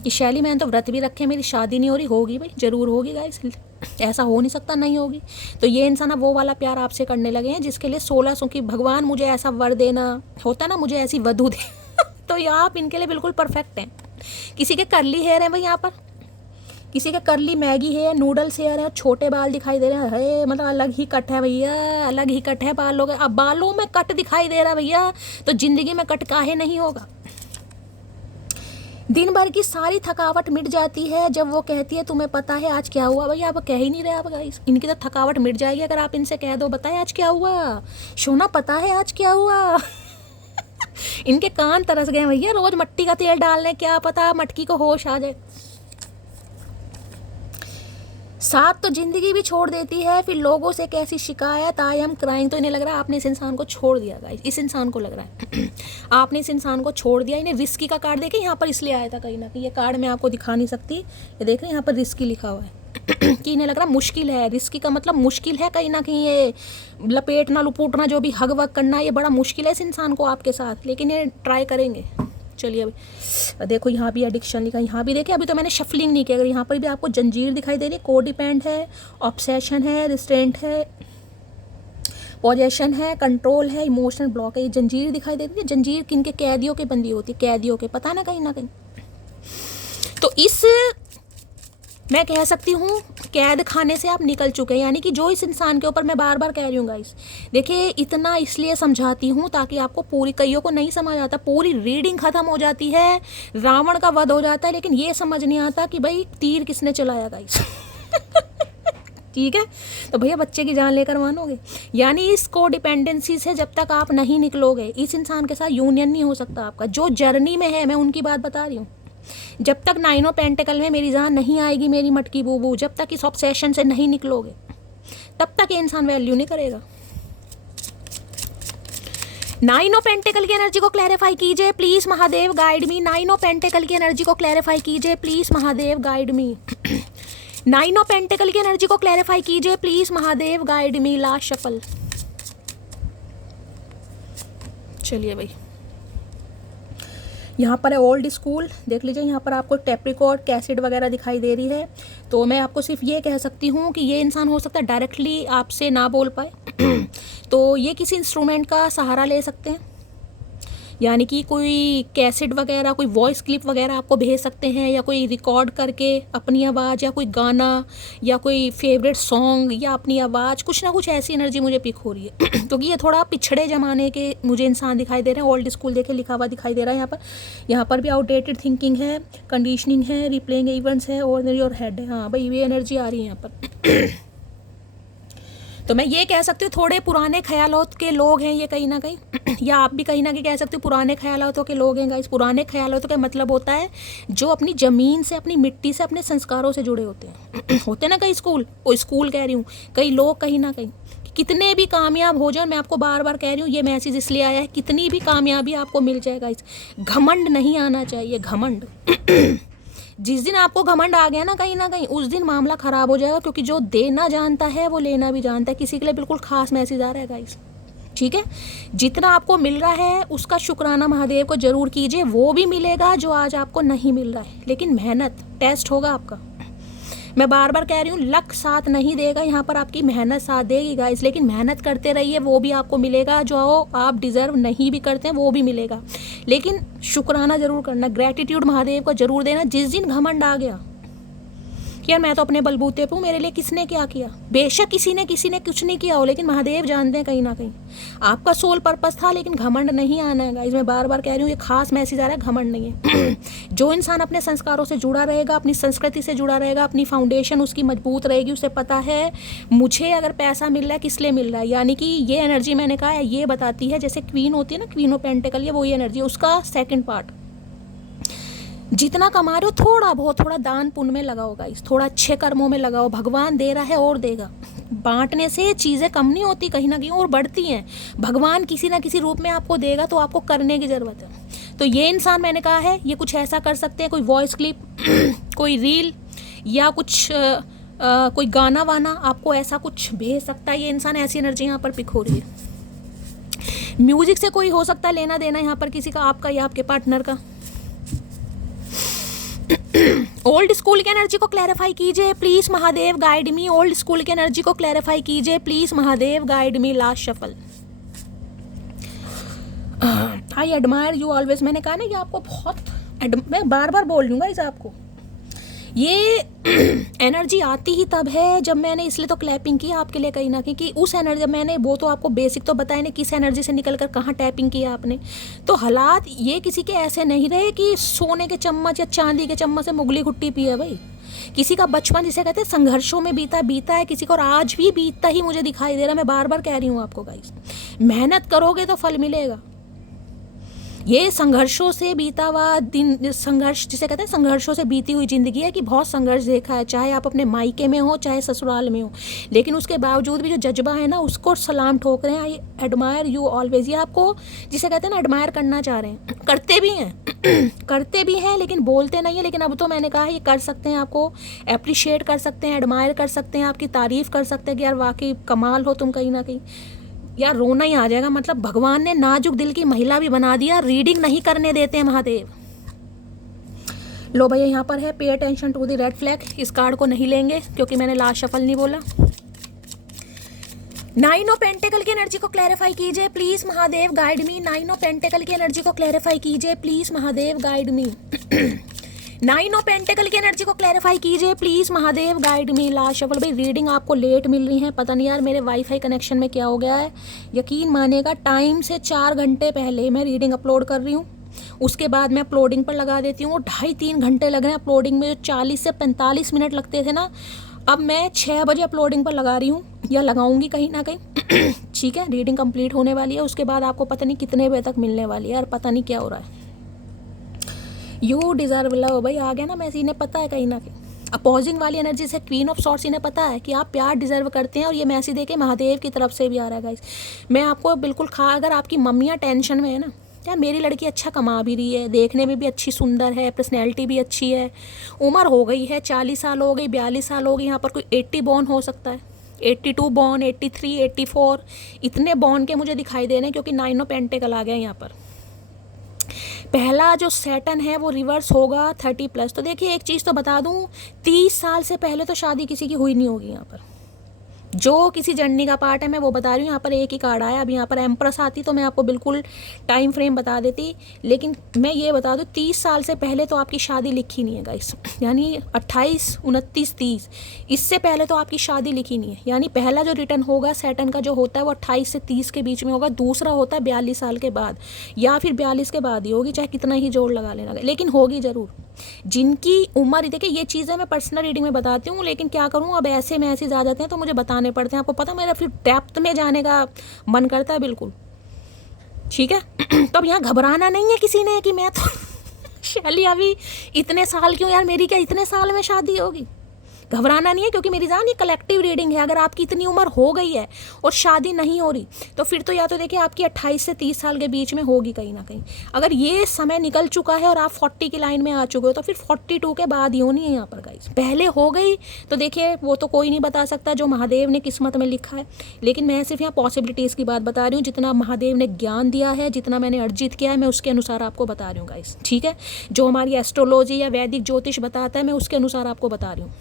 कि शैली मैंने तो व्रत भी रखे, मेरी शादी नहीं हो रही, होगी भाई, जरूर होगी गाइस, ऐसा हो नहीं सकता नहीं होगी। तो ये इंसान अब वो वाला प्यार आपसे करने लगे हैं जिसके लिए 16 की भगवान मुझे ऐसा वर देना होता ना, मुझे ऐसी वधू दे। तो ये आप इनके लिए बिल्कुल परफेक्ट हैं। किसी के करली हेयर है भाई यहाँ पर, किसी के करली मैगी हेयर, नूडल्स हेयर है, छोटे बाल दिखाई दे रहे हैं, मतलब अलग ही कट है भैया, अलग ही कट है बालों का। अब बालों में कट दिखाई दे रहा है भैया, तो जिंदगी में कट काहे नहीं होगा। दिन भर की सारी थकावट मिट जाती है जब वो कहती है तुम्हें पता है आज क्या हुआ। भैया आप कह ही नहीं रहे आप गाइस। इनकी तो थकावट मिट जाएगी अगर आप इनसे कह दो बताए आज क्या हुआ, सोना पता है आज क्या हुआ। इनके कान तरस गए भैया, रोज मट्टी का तेल डालने, क्या पता मटकी को होश आ जाए। साथ तो जिंदगी भी छोड़ देती है, फिर लोगों से कैसी शिकायत, आई एम क्राइंग। तो इन्हें लग रहा है आपने इस इंसान को छोड़ दिया गाइस। इस इंसान को लग रहा है आपने इस इंसान को छोड़ दिया। इन्हें रिस्की का कार्ड देखे यहाँ पर इसलिए आया था कहीं ना कहीं। ये कार्ड मैं आपको दिखा नहीं सकती, ये देख रहे हैं यहाँ पर रिस्की लिखा हुआ है। कि इन्हें लग रहा मुश्किल है, रिस्की का मतलब मुश्किल है कहीं ना कहीं, ये लपेटना लुपोटना जो भी हग वग करना ये बड़ा मुश्किल है इस इंसान को आपके साथ, लेकिन ये ट्राई करेंगे। चलिए अभी देखो यहाँ भी एडिक्शन लिखा, यहाँ भी देखिए अभी तो मैंने शफलिंग नहीं किया, अगर यहाँ पर भी आपको जंजीर दिखाई दे रही है, कोडिपेंड है, ऑब्सेशन है, रिस्ट्रेंट है, पोजेशन है, कंट्रोल है, इमोशनल ब्लॉक है, ये जंजीर दिखाई दे रही है। जंजीर किन के? कैदियों के बंदी होती है, कैदियों के, पता ना कहीं। तो इस मैं कह सकती हूँ कैद खाने से आप निकल चुके हैं, यानी कि जो इस इंसान के ऊपर, मैं बार बार कह रही हूँ गाइस, देखिए इतना इसलिए समझाती हूँ ताकि आपको पूरी, कईयों को नहीं समझ आता, पूरी रीडिंग खत्म हो जाती है, रावण का वध हो जाता है, लेकिन ये समझ नहीं आता कि भाई तीर किसने चलाया गाइस। ठीक है, तो भैया बच्चे की जान लेकर मानोगे? यानी इस कोडिपेंडेंसी से जब तक आप नहीं निकलोगे, इस इंसान के साथ यूनियन नहीं हो सकता आपका। जो जर्नी में है, मैं उनकी बात बता रही हूँ, जब तक 9 पेंटिकल में मेरी जान नहीं आएगी, मेरी मटकी बूबू, जब तक इस ऑब्सेशन से नहीं निकलोगे, तब तक ये इंसान वैल्यू नहीं करेगा। 9 पेंटिकल की एनर्जी को क्लैरिफाई कीजिए please Mahadev, guide me. 9 pentacle की एनर्जी को क्लैरिफाई कीजिए please Mahadev, guide me. 9 pentacle की एनर्जी को क्लैरिफाई कीजिए please Mahadev, guide me. Last shuffle. चलिए भाई, यहाँ पर है ओल्ड स्कूल, देख लीजिए, यहाँ पर आपको टेप्रिकॉर्ड, कैसेट वगैरह दिखाई दे रही है। तो मैं आपको सिर्फ ये कह सकती हूँ कि ये इंसान हो सकता है डायरेक्टली आपसे ना बोल पाए तो ये किसी इंस्ट्रूमेंट का सहारा ले सकते हैं, यानी कि कोई कैसेट वगैरह, कोई वॉइस क्लिप वगैरह आपको भेज सकते हैं, या कोई रिकॉर्ड करके अपनी आवाज़, या कोई गाना, या कोई फेवरेट सॉन्ग, या अपनी आवाज़, कुछ ना कुछ ऐसी एनर्जी मुझे पिक हो रही है। क्योंकि ये थोड़ा पिछड़े ज़माने के मुझे इंसान दिखाई दे रहे हैं। ओल्ड स्कूल देखे लिखा हुआ दिखाई दे रहा है यहाँ पर भी आउटडेटेड थिंकिंग है, कंडीशनिंग है, रिप्लेइंग इवेंट्स है, ऑर्डिनरी और हेड है। हाँ भाई, ये एनर्जी आ रही है यहाँ पर। तो मैं ये कह सकती हूँ थोड़े पुराने ख्यालों के लोग हैं ये कहीं ना कहीं, या आप भी कहीं ना कहीं कह सकते हो पुराने ख्यालों के लोग हैं गाइस। पुराने ख्यालों का मतलब होता है जो अपनी ज़मीन से, अपनी मिट्टी से, अपने संस्कारों से जुड़े होते हैं। होते ना कई स्कूल कह रही हूँ, कई लोग कहीं ना कहीं, कितने भी कामयाब हो जाए, मैं आपको बार बार कह रही हूँ, ये मैसेज इसलिए आया है, कितनी भी कामयाबी आपको मिल जाएगा, इस घमंड नहीं आना चाहिए, घमंड। जिस दिन आपको घमंड आ गया ना कहीं उस दिन मामला खराब हो जाएगा, क्योंकि जो देना जानता है वो लेना भी जानता है। किसी के लिए बिल्कुल खास मैसेज आ रहा है गाइस, ठीक है। जितना आपको मिल रहा है उसका शुक्राना महादेव को जरूर कीजिए, वो भी मिलेगा जो आज आपको नहीं मिल रहा है, लेकिन मेहनत टेस्ट होगा आपका। मैं बार बार कह रही हूँ, लक साथ नहीं देगा, यहाँ पर आपकी मेहनत साथ देगी गाइस, लेकिन मेहनत करते रहिए, वो भी आपको मिलेगा। जो आप डिज़र्व नहीं भी करते हैं वो भी मिलेगा, लेकिन शुक्राना जरूर करना, ग्रैटिट्यूड महादेव को जरूर देना। जिस दिन घमंड आ गया कि यार मैं तो अपने बलबूते पे हूँ, मेरे लिए किसने क्या किया, बेशक किसी ने कुछ नहीं किया हो, लेकिन महादेव जानते हैं कहीं ना कहीं आपका सोल पर्पस था, लेकिन घमंड नहीं आना है गाइस। मैं बार बार कह रही हूँ, ये खास मैसेज आ रहा है, घमंड नहीं है। जो इंसान अपने संस्कारों से जुड़ा रहेगा, अपनी संस्कृति से जुड़ा रहेगा, अपनी फाउंडेशन उसकी मजबूत रहेगी, उसे पता है मुझे अगर पैसा मिल रहा है किस लिए मिल रहा है, यानी कि ये एनर्जी मैंने कहा है ये बताती है, जैसे क्वीन होती है ना, क्वीन ऑफ पेंटिकल, ये वही एनर्जी है। उसका सेकेंड पार्ट, जितना कमा रहे हो थोड़ा बहुत, थोड़ा दान पुण्य में लगाओ गाइस, थोड़ा अच्छे कर्मों में लगाओ, भगवान दे रहा है और देगा। बांटने से चीज़ें कम नहीं होती, कहीं ना कहीं और बढ़ती हैं। भगवान किसी ना किसी रूप में आपको देगा, तो आपको करने की ज़रूरत है। तो ये इंसान मैंने कहा है ये कुछ ऐसा कर सकते हैं, कोई वॉइस क्लिप, कोई रील, या कुछ कोई गाना वाना आपको ऐसा कुछ भेज सकता है ये इंसान। ऐसी एनर्जी यहाँ पर पिक हो रही है। म्यूजिक से कोई हो सकता है लेना देना यहाँ पर किसी का, आपका या आपके पार्टनर का। ओल्ड स्कूल की एनर्जी को क्लैरिफाई कीजिए please Mahadev, guide me. Old school की एनर्जी को क्लैरिफाई कीजिए please Mahadev, guide me. Last shuffle. I admire you always, मैंने कहा ना ये आपको बहुत, मैं बार बार बोल लूँगा इस आपको, ये एनर्जी आती ही तब है जब मैंने, इसलिए तो क्लैपिंग की आपके लिए कहीं ना कहीं, कि उस एनर्जी मैंने वो तो आपको बेसिक तो बताया नहीं, किस एनर्जी से निकल कर कहाँ टैपिंग किया आपने। तो हालात ये किसी के ऐसे नहीं रहे कि सोने के चम्मच या चांदी के चम्मच से मुगली घुट्टी पिए भाई। किसी का बचपन जिसे कहते हैं संघर्षों में बीता है, किसी को और आज भी बीतता ही मुझे दिखाई दे रहा है। मैं बार बार कह रही हूँ आपको गाइस, मेहनत करोगे तो फल मिलेगा। ये संघर्षों से बीता हुआ दिन, संघर्ष जिसे कहते हैं संघर्षों से बीती हुई ज़िंदगी है कि बहुत संघर्ष देखा है, चाहे आप अपने मायके में हो चाहे ससुराल में हो, लेकिन उसके बावजूद भी जो जज्बा है ना उसको सलाम ठोक रहे हैं। आई एडमायर यू ऑलवेज, ये आपको जिसे कहते हैं ना एडमायर करना चाह रहे हैं, करते भी हैं करते भी हैं लेकिन बोलते नहीं है। लेकिन अब तो मैंने कहा है ये कर सकते हैं, आपको अप्रिशिएट कर सकते हैं, एडमायर कर सकते हैं, आपकी तारीफ़ कर सकते हैं कि यार वाकई कमाल हो तुम कहीं ना कहीं। यार रोना ही आ जाएगा, मतलब भगवान ने नाजुक दिल की महिला भी बना दिया, रीडिंग नहीं करने देते हैं महादेव। लो भैया यहाँ पर है pay attention to the red flag, इस कार्ड को नहीं लेंगे क्योंकि मैंने लास्ट शफल नहीं बोला। 9 ऑफ पेंटिकल की एनर्जी को क्लैरिफाई कीजिए please Mahadev, guide me. 9 of pentacle की एनर्जी को क्लैरिफाई कीजिए please Mahadev, guide me. 9 of pentacle की एनर्जी को क्लैरिफाई कीजिए please Mahadev, guide me. Last shuffle भाई रीडिंग आपको लेट मिल रही है, पता नहीं यार मेरे वाईफाई कनेक्शन में क्या हो गया है। यकीन मानेगा टाइम से 4 घंटे पहले मैं रीडिंग अपलोड कर रही हूँ, उसके बाद मैं अपलोडिंग पर लगा देती हूँ। 2.5-3 घंटे लग रहे हैं अपलोडिंग में, जो 40 से 45 मिनट लगते थे ना, अब मैं 6 बजे अपलोडिंग पर लगा रही हूँ या लगाऊंगी कहीं ना कहीं। ठीक है, रीडिंग कंप्लीट होने वाली है, उसके बाद आपको पता नहीं कितने बजे तक मिलने वाली है। यार पता नहीं क्या हो रहा है। यू डिज़र्व लव, भाई आ गया ना मैसेज, इन्हें पता है कहीं ना कहीं। अपोजिंग वाली एनर्जी से क्वीन ऑफ सॉर्ट्स, इन्हें पता है कि आप प्यार डिजर्व करते हैं, और ये मैसेज देके महादेव की तरफ से भी आ रहा है गाइस। मैं आपको बिल्कुल अगर आपकी मम्मियाँ टेंशन में है ना, यार मेरी लड़की अच्छा कमा भी रही है, देखने में भी अच्छी सुंदर है, पर्सनैलिटी भी अच्छी है, उम्र हो गई है 40 साल हो गई, 42 साल हो गई, यहाँ पर कोई 80 बॉर्न हो सकता है, 82 बॉर्न, 83, 84, इतने बॉर्न के मुझे दिखाई दे रहे हैं क्योंकि 9 ऑफ पेंटिकल आ गया यहाँ पर। पहला जो सैटर्न है वो रिवर्स होगा 30+। तो देखिए एक चीज़ तो बता दूं, 30 साल से पहले तो शादी किसी की हुई नहीं होगी यहाँ पर। जो किसी जर्नी का पार्ट है मैं वो बता रही हूँ। यहाँ पर एक ही कार्ड आया, अब यहाँ पर एम्प्रेस आती तो मैं आपको बिल्कुल टाइम फ्रेम बता देती, लेकिन मैं ये बता दूँ 30 साल से पहले तो आपकी शादी लिखी नहीं है गाइस, यानी 28, 29, 30, इससे पहले तो आपकी शादी लिखी नहीं है। यानी पहला जो रिटर्न होगा सैटर्न का जो होता है वो 28 से 30 के बीच में होगा, दूसरा होता है 42 साल के बाद या फिर 42 के बाद ही होगी, चाहे कितना ही जोड़ लगा लेना, लेकिन होगी ज़रूर। जिनकी उम्र, देखिए ये चीज़ें मैं पर्सनल रीडिंग में बताती हूँ, लेकिन क्या करूँ अब ऐसे मैसेज आ जाते हैं तो मुझे बताने पड़ते हैं। आपको पता मेरा फिर डेप्थ में जाने का मन करता है बिल्कुल, ठीक है। तो अब यहाँ घबराना नहीं है किसी ने कि मैं तो शैली अभी इतने साल क्यों, यार मेरी क्या इतने साल में शादी होगी, घबराना नहीं है क्योंकि मेरी जान ये कलेक्टिव रीडिंग है। अगर आपकी इतनी उम्र हो गई है और शादी नहीं हो रही तो फिर तो या तो देखिए आपकी 28 से 30 साल के बीच में होगी कहीं ना कहीं। अगर ये समय निकल चुका है और आप 40 की लाइन में आ चुके हो तो फिर 42 के बाद ही होनी है यहाँ पर गाइस। पहले हो गई तो देखिए वो तो कोई नहीं बता सकता, जो महादेव ने किस्मत में लिखा है, लेकिन मैं सिर्फ यहाँ पॉसिबिलिटीज़ की बात बता रही हूँ। जितना महादेव ने ज्ञान दिया है, जितना मैंने अर्जित किया है, मैं उसके अनुसार आपको बता रही हूँ गाइस, ठीक है। जो हमारी एस्ट्रोलॉजी या वैदिक ज्योतिष बताता है मैं उसके अनुसार आपको बता रही हूँ।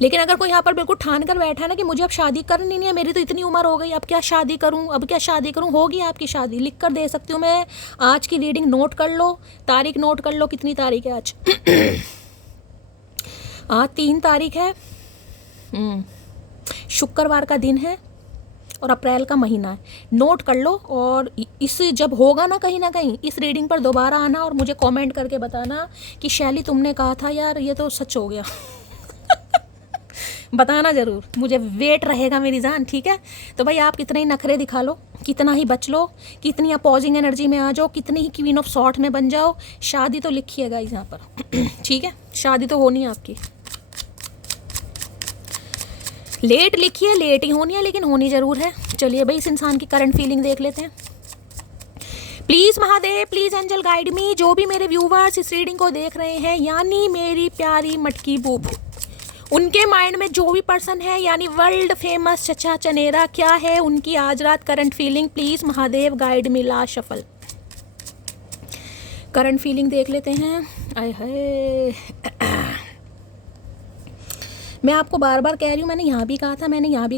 लेकिन अगर कोई यहाँ पर बिल्कुल ठान कर बैठा है ना कि मुझे अब शादी करनी नहीं है, मेरी तो इतनी उम्र हो गई, अब क्या शादी करूँ, अब क्या शादी करूँ, होगी आपकी शादी, लिख कर दे सकती हूँ मैं। आज की रीडिंग नोट कर लो, तारीख नोट कर लो, कितनी तारीख है आज? आज 3 तारीख है, शुक्रवार का दिन है और अप्रैल का महीना है। नोट कर लो, और इस जब होगा ना कहीं इस रीडिंग पर दोबारा आना और मुझे कमेंट करके बताना कि शैली तुमने कहा था यार ये तो सच हो गया। बताना ज़रूर, मुझे वेट रहेगा मेरी जान, ठीक है। तो भाई आप कितने ही नखरे दिखा लो, कितना ही बच लो, कितनी अपोजिंग एनर्जी में आ जाओ, कितनी ही क्वीन ऑफ सॉर्ट में बन जाओ, शादी तो लिखी है गाइस यहाँ पर। ठीक है, शादी तो होनी है आपकी, लेट लिखी है, लेट ही होनी है, लेकिन होनी ज़रूर है। चलिए भाई इस इंसान की करंट फीलिंग देख लेते हैं। Please Mahadev, please angel guide me. जो भी मेरे व्यूवर्स इस रीडिंग को देख रहे हैं, यानी मेरी प्यारी मटकी बूबू, उनके माइंड में जो भी पर्सन है, यानी वर्ल्ड फेमस चचा चनेरा, क्या है उनकी आज रात current feeling? Please Mahadev guide me. Last shuffle current feeling देख लेते हैं। आय हाय, मैं आपको बार बार कह रही हूँ, मैंने यहाँ भी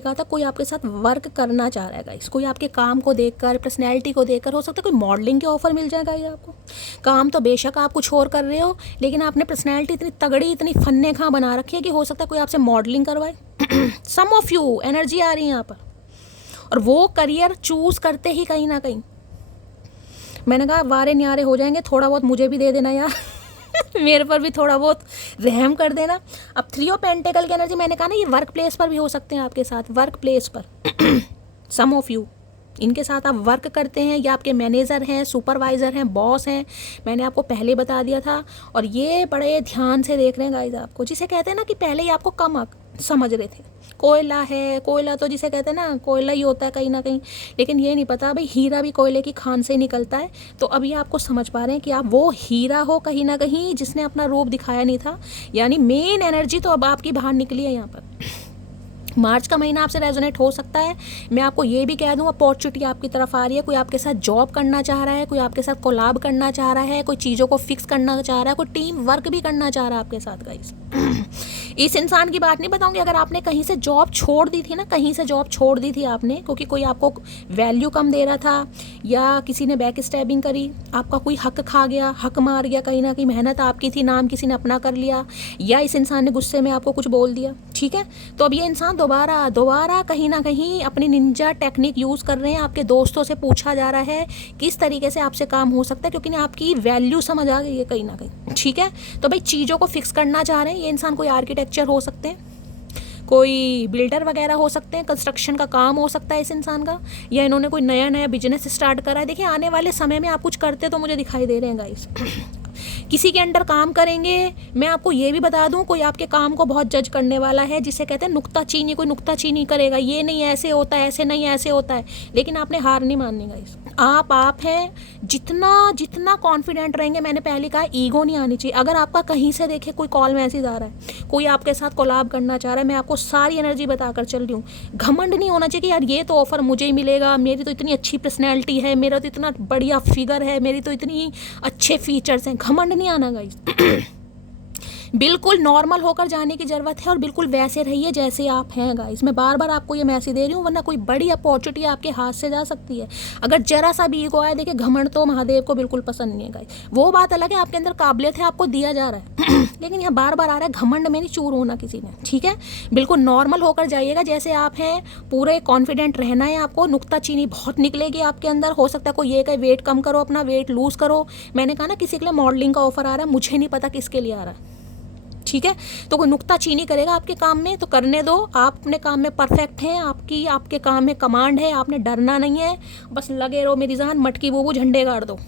कहा था, कोई आपके साथ वर्क करना चाह रहा है गाइस। कोई आपके काम को देखकर, पर्सनैलिटी को देखकर, हो सकता है कोई मॉडलिंग के ऑफर मिल जाए गाइस आपको। काम तो बेशक आप कुछ और कर रहे हो, लेकिन आपने पर्सनैलिटी इतनी तगड़ी, इतनी फन्ने खां बना रखी है कि हो सकता है कोई आपसे मॉडलिंग करवाए। सम ऑफ यू एनर्जी आ रही है यहाँ पर, और वो करियर चूज़ करते ही कहीं ना कहीं मैंने कहा वारे न्यारे हो जाएंगे। थोड़ा बहुत मुझे भी दे देना यार। मेरे पर भी थोड़ा बहुत रहम कर देना। अब 3 ऑफ पेंटिकल की एनर्जी, मैंने कहा ना ये वर्क प्लेस पर भी हो सकते हैं आपके साथ, वर्क प्लेस पर। सम ऑफ यू इनके साथ आप वर्क करते हैं या आपके मैनेजर हैं, सुपरवाइज़र हैं, बॉस हैं, मैंने आपको पहले बता दिया था। और ये बड़े ध्यान से देख रहे हैं गाइस आपको, जिसे कहते हैं ना कि पहले ही आपको कम समझ रहे थे। कोयला है, कोयला तो जिसे कहते हैं ना कोयला ही होता है कहीं ना कहीं, लेकिन ये नहीं पता भाई हीरा भी कोयले की खान से ही निकलता है। तो अब ये आपको समझ पा रहे हैं कि आप वो हीरा हो कहीं ना कहीं जिसने अपना रूप दिखाया नहीं था, यानी मेन एनर्जी तो अब आपकी बाहर निकली है यहाँ पर। मार्च का महीना आपसे रेजोनेट हो सकता है। मैं आपको ये भी कह दूँ, अपॉर्चुनिटी आपकी तरफ आ रही है। कोई आपके साथ जॉब करना चाह रहा है, कोई आपके साथ कोलाब करना चाह रहा है, कोई चीज़ों को फिक्स करना चाह रहा है, कोई टीम वर्क भी करना चाह रहा है आपके साथ गाइस। इस इंसान की बात नहीं बताऊंगी, अगर आपने कहीं से जॉब छोड़ दी थी ना, कहीं से जॉब छोड़ दी थी आपने क्योंकि कोई आपको वैल्यू कम दे रहा था, या किसी ने बैक स्टैबिंग करी, आपका कोई हक खा गया, हक मार गया, कहीं ना कहीं मेहनत आपकी थी, नाम किसी ने अपना कर लिया, या इस इंसान ने गुस्से में आपको कुछ बोल दिया, ठीक है। तो अब ये इंसान दोबारा कहीं ना कहीं अपनी निंजा टेक्निक यूज़ कर रहे हैं। आपके दोस्तों से पूछा जा रहा है किस तरीके से आपसे काम हो सकता है, क्योंकि आपकी वैल्यू समझ आ गई है कहीं ना कहीं, ठीक है। तो भाई चीज़ों को फिक्स करना चाह रहे हैं। ये इंसान कोई आर्किटेक्चर हो सकते हैं, कोई बिल्डर वगैरह हो सकते हैं, कंस्ट्रक्शन का काम हो सकता है इस इंसान का, या इन्होंने कोई नया बिजनेस स्टार्ट करा है। देखिए आने वाले समय में आप कुछ करते तो मुझे दिखाई दे रहे हैं गाइस। किसी के अंडर काम करेंगे। मैं आपको ये भी बता दूं, कोई आपके काम को बहुत जज करने वाला है, जिसे कहते हैं नुक्ताचीनी। कोई नुक्ताचीनी करेगा, ये नहीं ऐसे होता है, ऐसे नहीं ऐसे होता है, लेकिन आपने हार नहीं माननी गाइस। आप हैं। जितना कॉन्फिडेंट रहेंगे, मैंने पहले कहा ईगो नहीं आनी चाहिए। अगर आपका कहीं से देखे कोई कॉल मैसेज आ रहा है, कोई आपके साथ कोलाब करना चाह रहा है, मैं आपको सारी एनर्जी बताकर चल रही हूँ, घमंड नहीं होना चाहिए कि यार ये तो ऑफर मुझे ही मिलेगा, मेरी तो इतनी अच्छी पर्सनैलिटी है, मेरा तो इतना बढ़िया फिगर है, मेरी तो इतनी अच्छे फीचर्स हैं। घमंड नहीं आना गाइस। बिल्कुल नॉर्मल होकर जाने की ज़रूरत है और बिल्कुल वैसे रहिए जैसे आप हैं गाइस। मैं बार बार आपको ये मैसेज दे रही हूँ, वरना कोई बड़ी अपॉर्चुनिटी आपके हाथ से जा सकती है अगर जरा सा भी ईगो आए। देखिए घमंड तो महादेव को बिल्कुल पसंद नहीं है गाइस। वो बात अलग है, आपके अंदर काबिलियत है, आपको दिया जा रहा है लेकिन यहाँ बार बार आ रहा है घमंड में नहीं चूर होना किसी ने, ठीक है। बिल्कुल नॉर्मल होकर जाइएगा जैसे आप हैं, पूरे कॉन्फिडेंट रहना है आपको। नुक्ताचीनी बहुत निकलेगी आपके अंदर। हो सकता है कोई ये कहे वेट कम करो, अपना वेट लूज़ करो। मैंने कहा ना किसी के लिए मॉडलिंग का ऑफर आ रहा है, मुझे नहीं पता किसके लिए आ रहा है, ठीक है। तो कोई नुक्ताचीनी करेगा आपके काम में तो करने दो। आप अपने काम में परफेक्ट हैं, आपके काम में कमांड है, आपने डरना नहीं है, बस लगे रहो मेरी जान, मटकी बूबू झंडे गाड़ दो।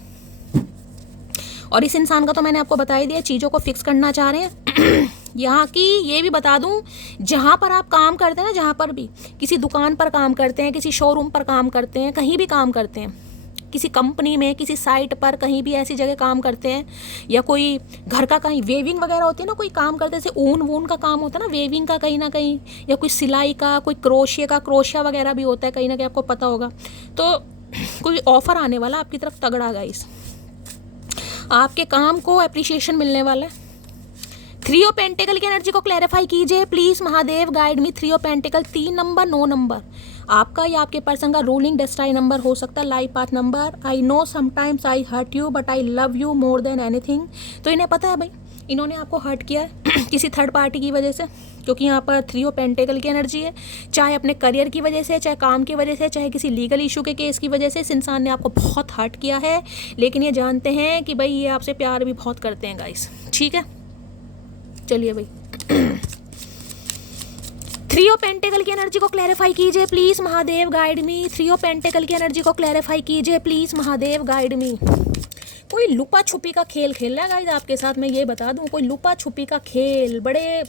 और इस इंसान का तो मैंने आपको बता ही दिया, चीज़ों को फिक्स करना चाह रहे हैं। यहाँ की ये भी बता दूँ, जहाँ पर आप काम करते हैं ना, जहाँ पर भी किसी दुकान पर काम करते हैं, किसी शोरूम पर काम करते हैं, कहीं भी काम करते हैं, किसी कंपनी में, किसी साइट पर, कहीं भी ऐसी जगह काम करते हैं, या कोई घर का कहीं वेविंग वगैरह होती है ना, कोई काम करते हैं, जैसे ऊन वून का काम होता है ना, वेविंग का कहीं ना कहीं, या कोई सिलाई का, कोई क्रोशिया वगैरह भी होता है कहीं ना कहीं, आपको पता होगा। तो कोई ऑफर आने वाला आपकी तरफ तगड़ा गाइस, आपके काम को अप्रिशिएशन मिलने वाला है। 3 ऑफ पेंटिकल की एनर्जी को क्लैरिफाई कीजिए please Mahadev, guide me. 3 of pentacle 3 number 9 number आपका या आपके पर्सन का रूलिंग डेस्टाइन नंबर हो सकता है, life path number. I know sometimes I hurt you but I love you more than anything. तो इन्हें पता है भाई इन्होंने आपको हर्ट किया है किसी थर्ड पार्टी की वजह से, क्योंकि यहाँ पर 3 ऑफ पेंटिकल की एनर्जी है। चाहे अपने करियर की वजह से, चाहे काम की वजह से, चाहे किसी लीगल इशू के केस की वजह से, इस इंसान ने आपको बहुत हर्ट किया है, लेकिन ये जानते हैं कि भाई ये आपसे प्यार भी बहुत करते हैं गाइस, ठीक है। चलिए भाई 3 ऑफ पेंटिकल की एनर्जी को क्लैरिफाई कीजिए please Mahadev, guide me. 3 of pentacle की एनर्जी को क्लैरिफाई कीजिए प्लीज महादेव, गाइड मी। कोई लुपा छुपी का खेल खेल रहा है गाइस आपके साथ, मैं ये बता दूं, कोई लुपा छुपी का खेल बड़े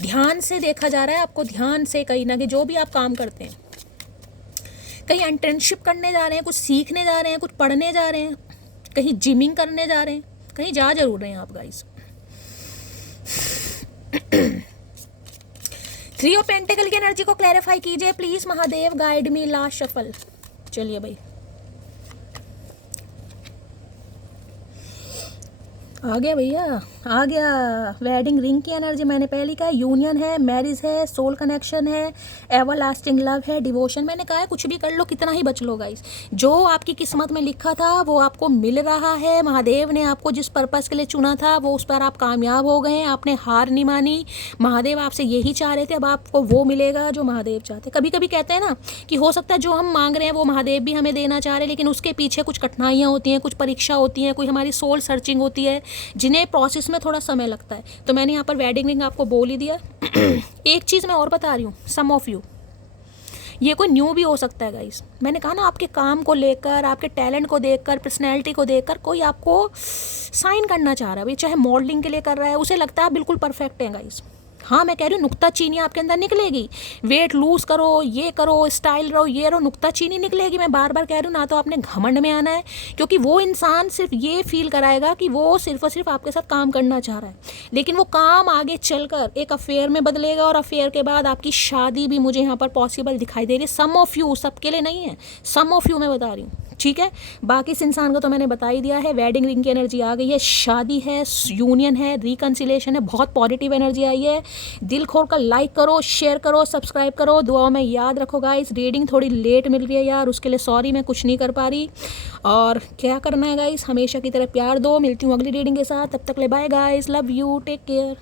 ध्यान से देखा जा रहा है आपको, ध्यान से कहीं ना कहीं जो भी आप काम करते हैं, कहीं इंटर्नशिप करने जा रहे हैं, कुछ सीखने जा रहे हैं, कुछ पढ़ने जा रहे हैं, कहीं जिमिंग करने जा रहे हैं, कहीं जा जरूर रहे हैं आप गाइस। 3 ऑफ पेंटिकल की एनर्जी को क्लैरिफाई कीजिए please Mahadev, guide me. Last shuffle. चलिए भाई आ गया भैया, आ गया। वेडिंग रिंग की एनर्जी मैंने पहले कहा, यूनियन है, मैरिज है, सोल कनेक्शन है, एवर लास्टिंग लव है, डिवोशन। मैंने कहा है कुछ भी कर लो, कितना ही बच लो गाइस, जो आपकी किस्मत में लिखा था वो आपको मिल रहा है। महादेव ने आपको जिस पर्पस के लिए चुना था वो उस पर आप कामयाब हो गए, आपने हार नहीं मानी। महादेव आपसे यही चाह रहे थे, अब आपको वो मिलेगा जो महादेव चाहते। कभी कभी कहते हैं ना कि हो सकता है जो हम मांग रहे हैं वो महादेव भी हमें देना चाह रहे हैं, लेकिन उसके पीछे कुछ कठिनाइयाँ होती हैं, कुछ परीक्षा होती हैं, कोई हमारी सोल सर्चिंग होती है, जिन्हें प्रोसेस में थोड़ा समय लगता है। तो मैंने यहाँ पर वेडिंग रिंग आपको बोल ही दिया। एक चीज़ मैं और बता रही हूँ, सम ऑफ यू ये कोई न्यू भी हो सकता है गाइस। मैंने कहा ना, आपके काम को लेकर, आपके टैलेंट को देखकर, पर्सनैलिटी को देखकर कोई आपको साइन करना चाह रहा है भाई, चाहे मॉडलिंग के लिए कर रहा है, उसे लगता है आप बिल्कुल परफेक्ट हैं गाइस। हाँ मैं कह रही हूँ नुक्ताचीनी आपके अंदर निकलेगी, वेट लूज करो, ये करो, स्टाइल रहो, ये रहो, नुक्ताचीनी निकलेगी। मैं बार बार कह रही हूँ, ना तो आपने घमंड में आना है, क्योंकि वो इंसान सिर्फ ये फील कराएगा कि वो सिर्फ और सिर्फ आपके साथ काम करना चाह रहा है, लेकिन वो काम आगे चलकर एक अफेयर में बदलेगा, और अफेयर के बाद आपकी शादी भी मुझे यहाँ पर पॉसिबल दिखाई दे रही है। सम ऑफ यू, सबके लिए नहीं है, सम ऑफ यू मैं बता रही हूँ, ठीक है। बाकी इस इंसान को तो मैंने बता ही दिया है, वेडिंग रिंग की एनर्जी आ गई है, शादी है, यूनियन है, रिकन्सिलेशन है, बहुत पॉजिटिव एनर्जी आई है। दिल खोल कर लाइक करो, शेयर करो, सब्सक्राइब करो, दुआओं में याद रखो गाइस। रीडिंग थोड़ी लेट मिल रही है यार, उसके लिए सॉरी, मैं कुछ नहीं कर पा रही। और क्या करना है गाइस, हमेशा की तरह प्यार दो। मिलती हूँ अगली रीडिंग के साथ, तब तक ले bye guys, love you, take care.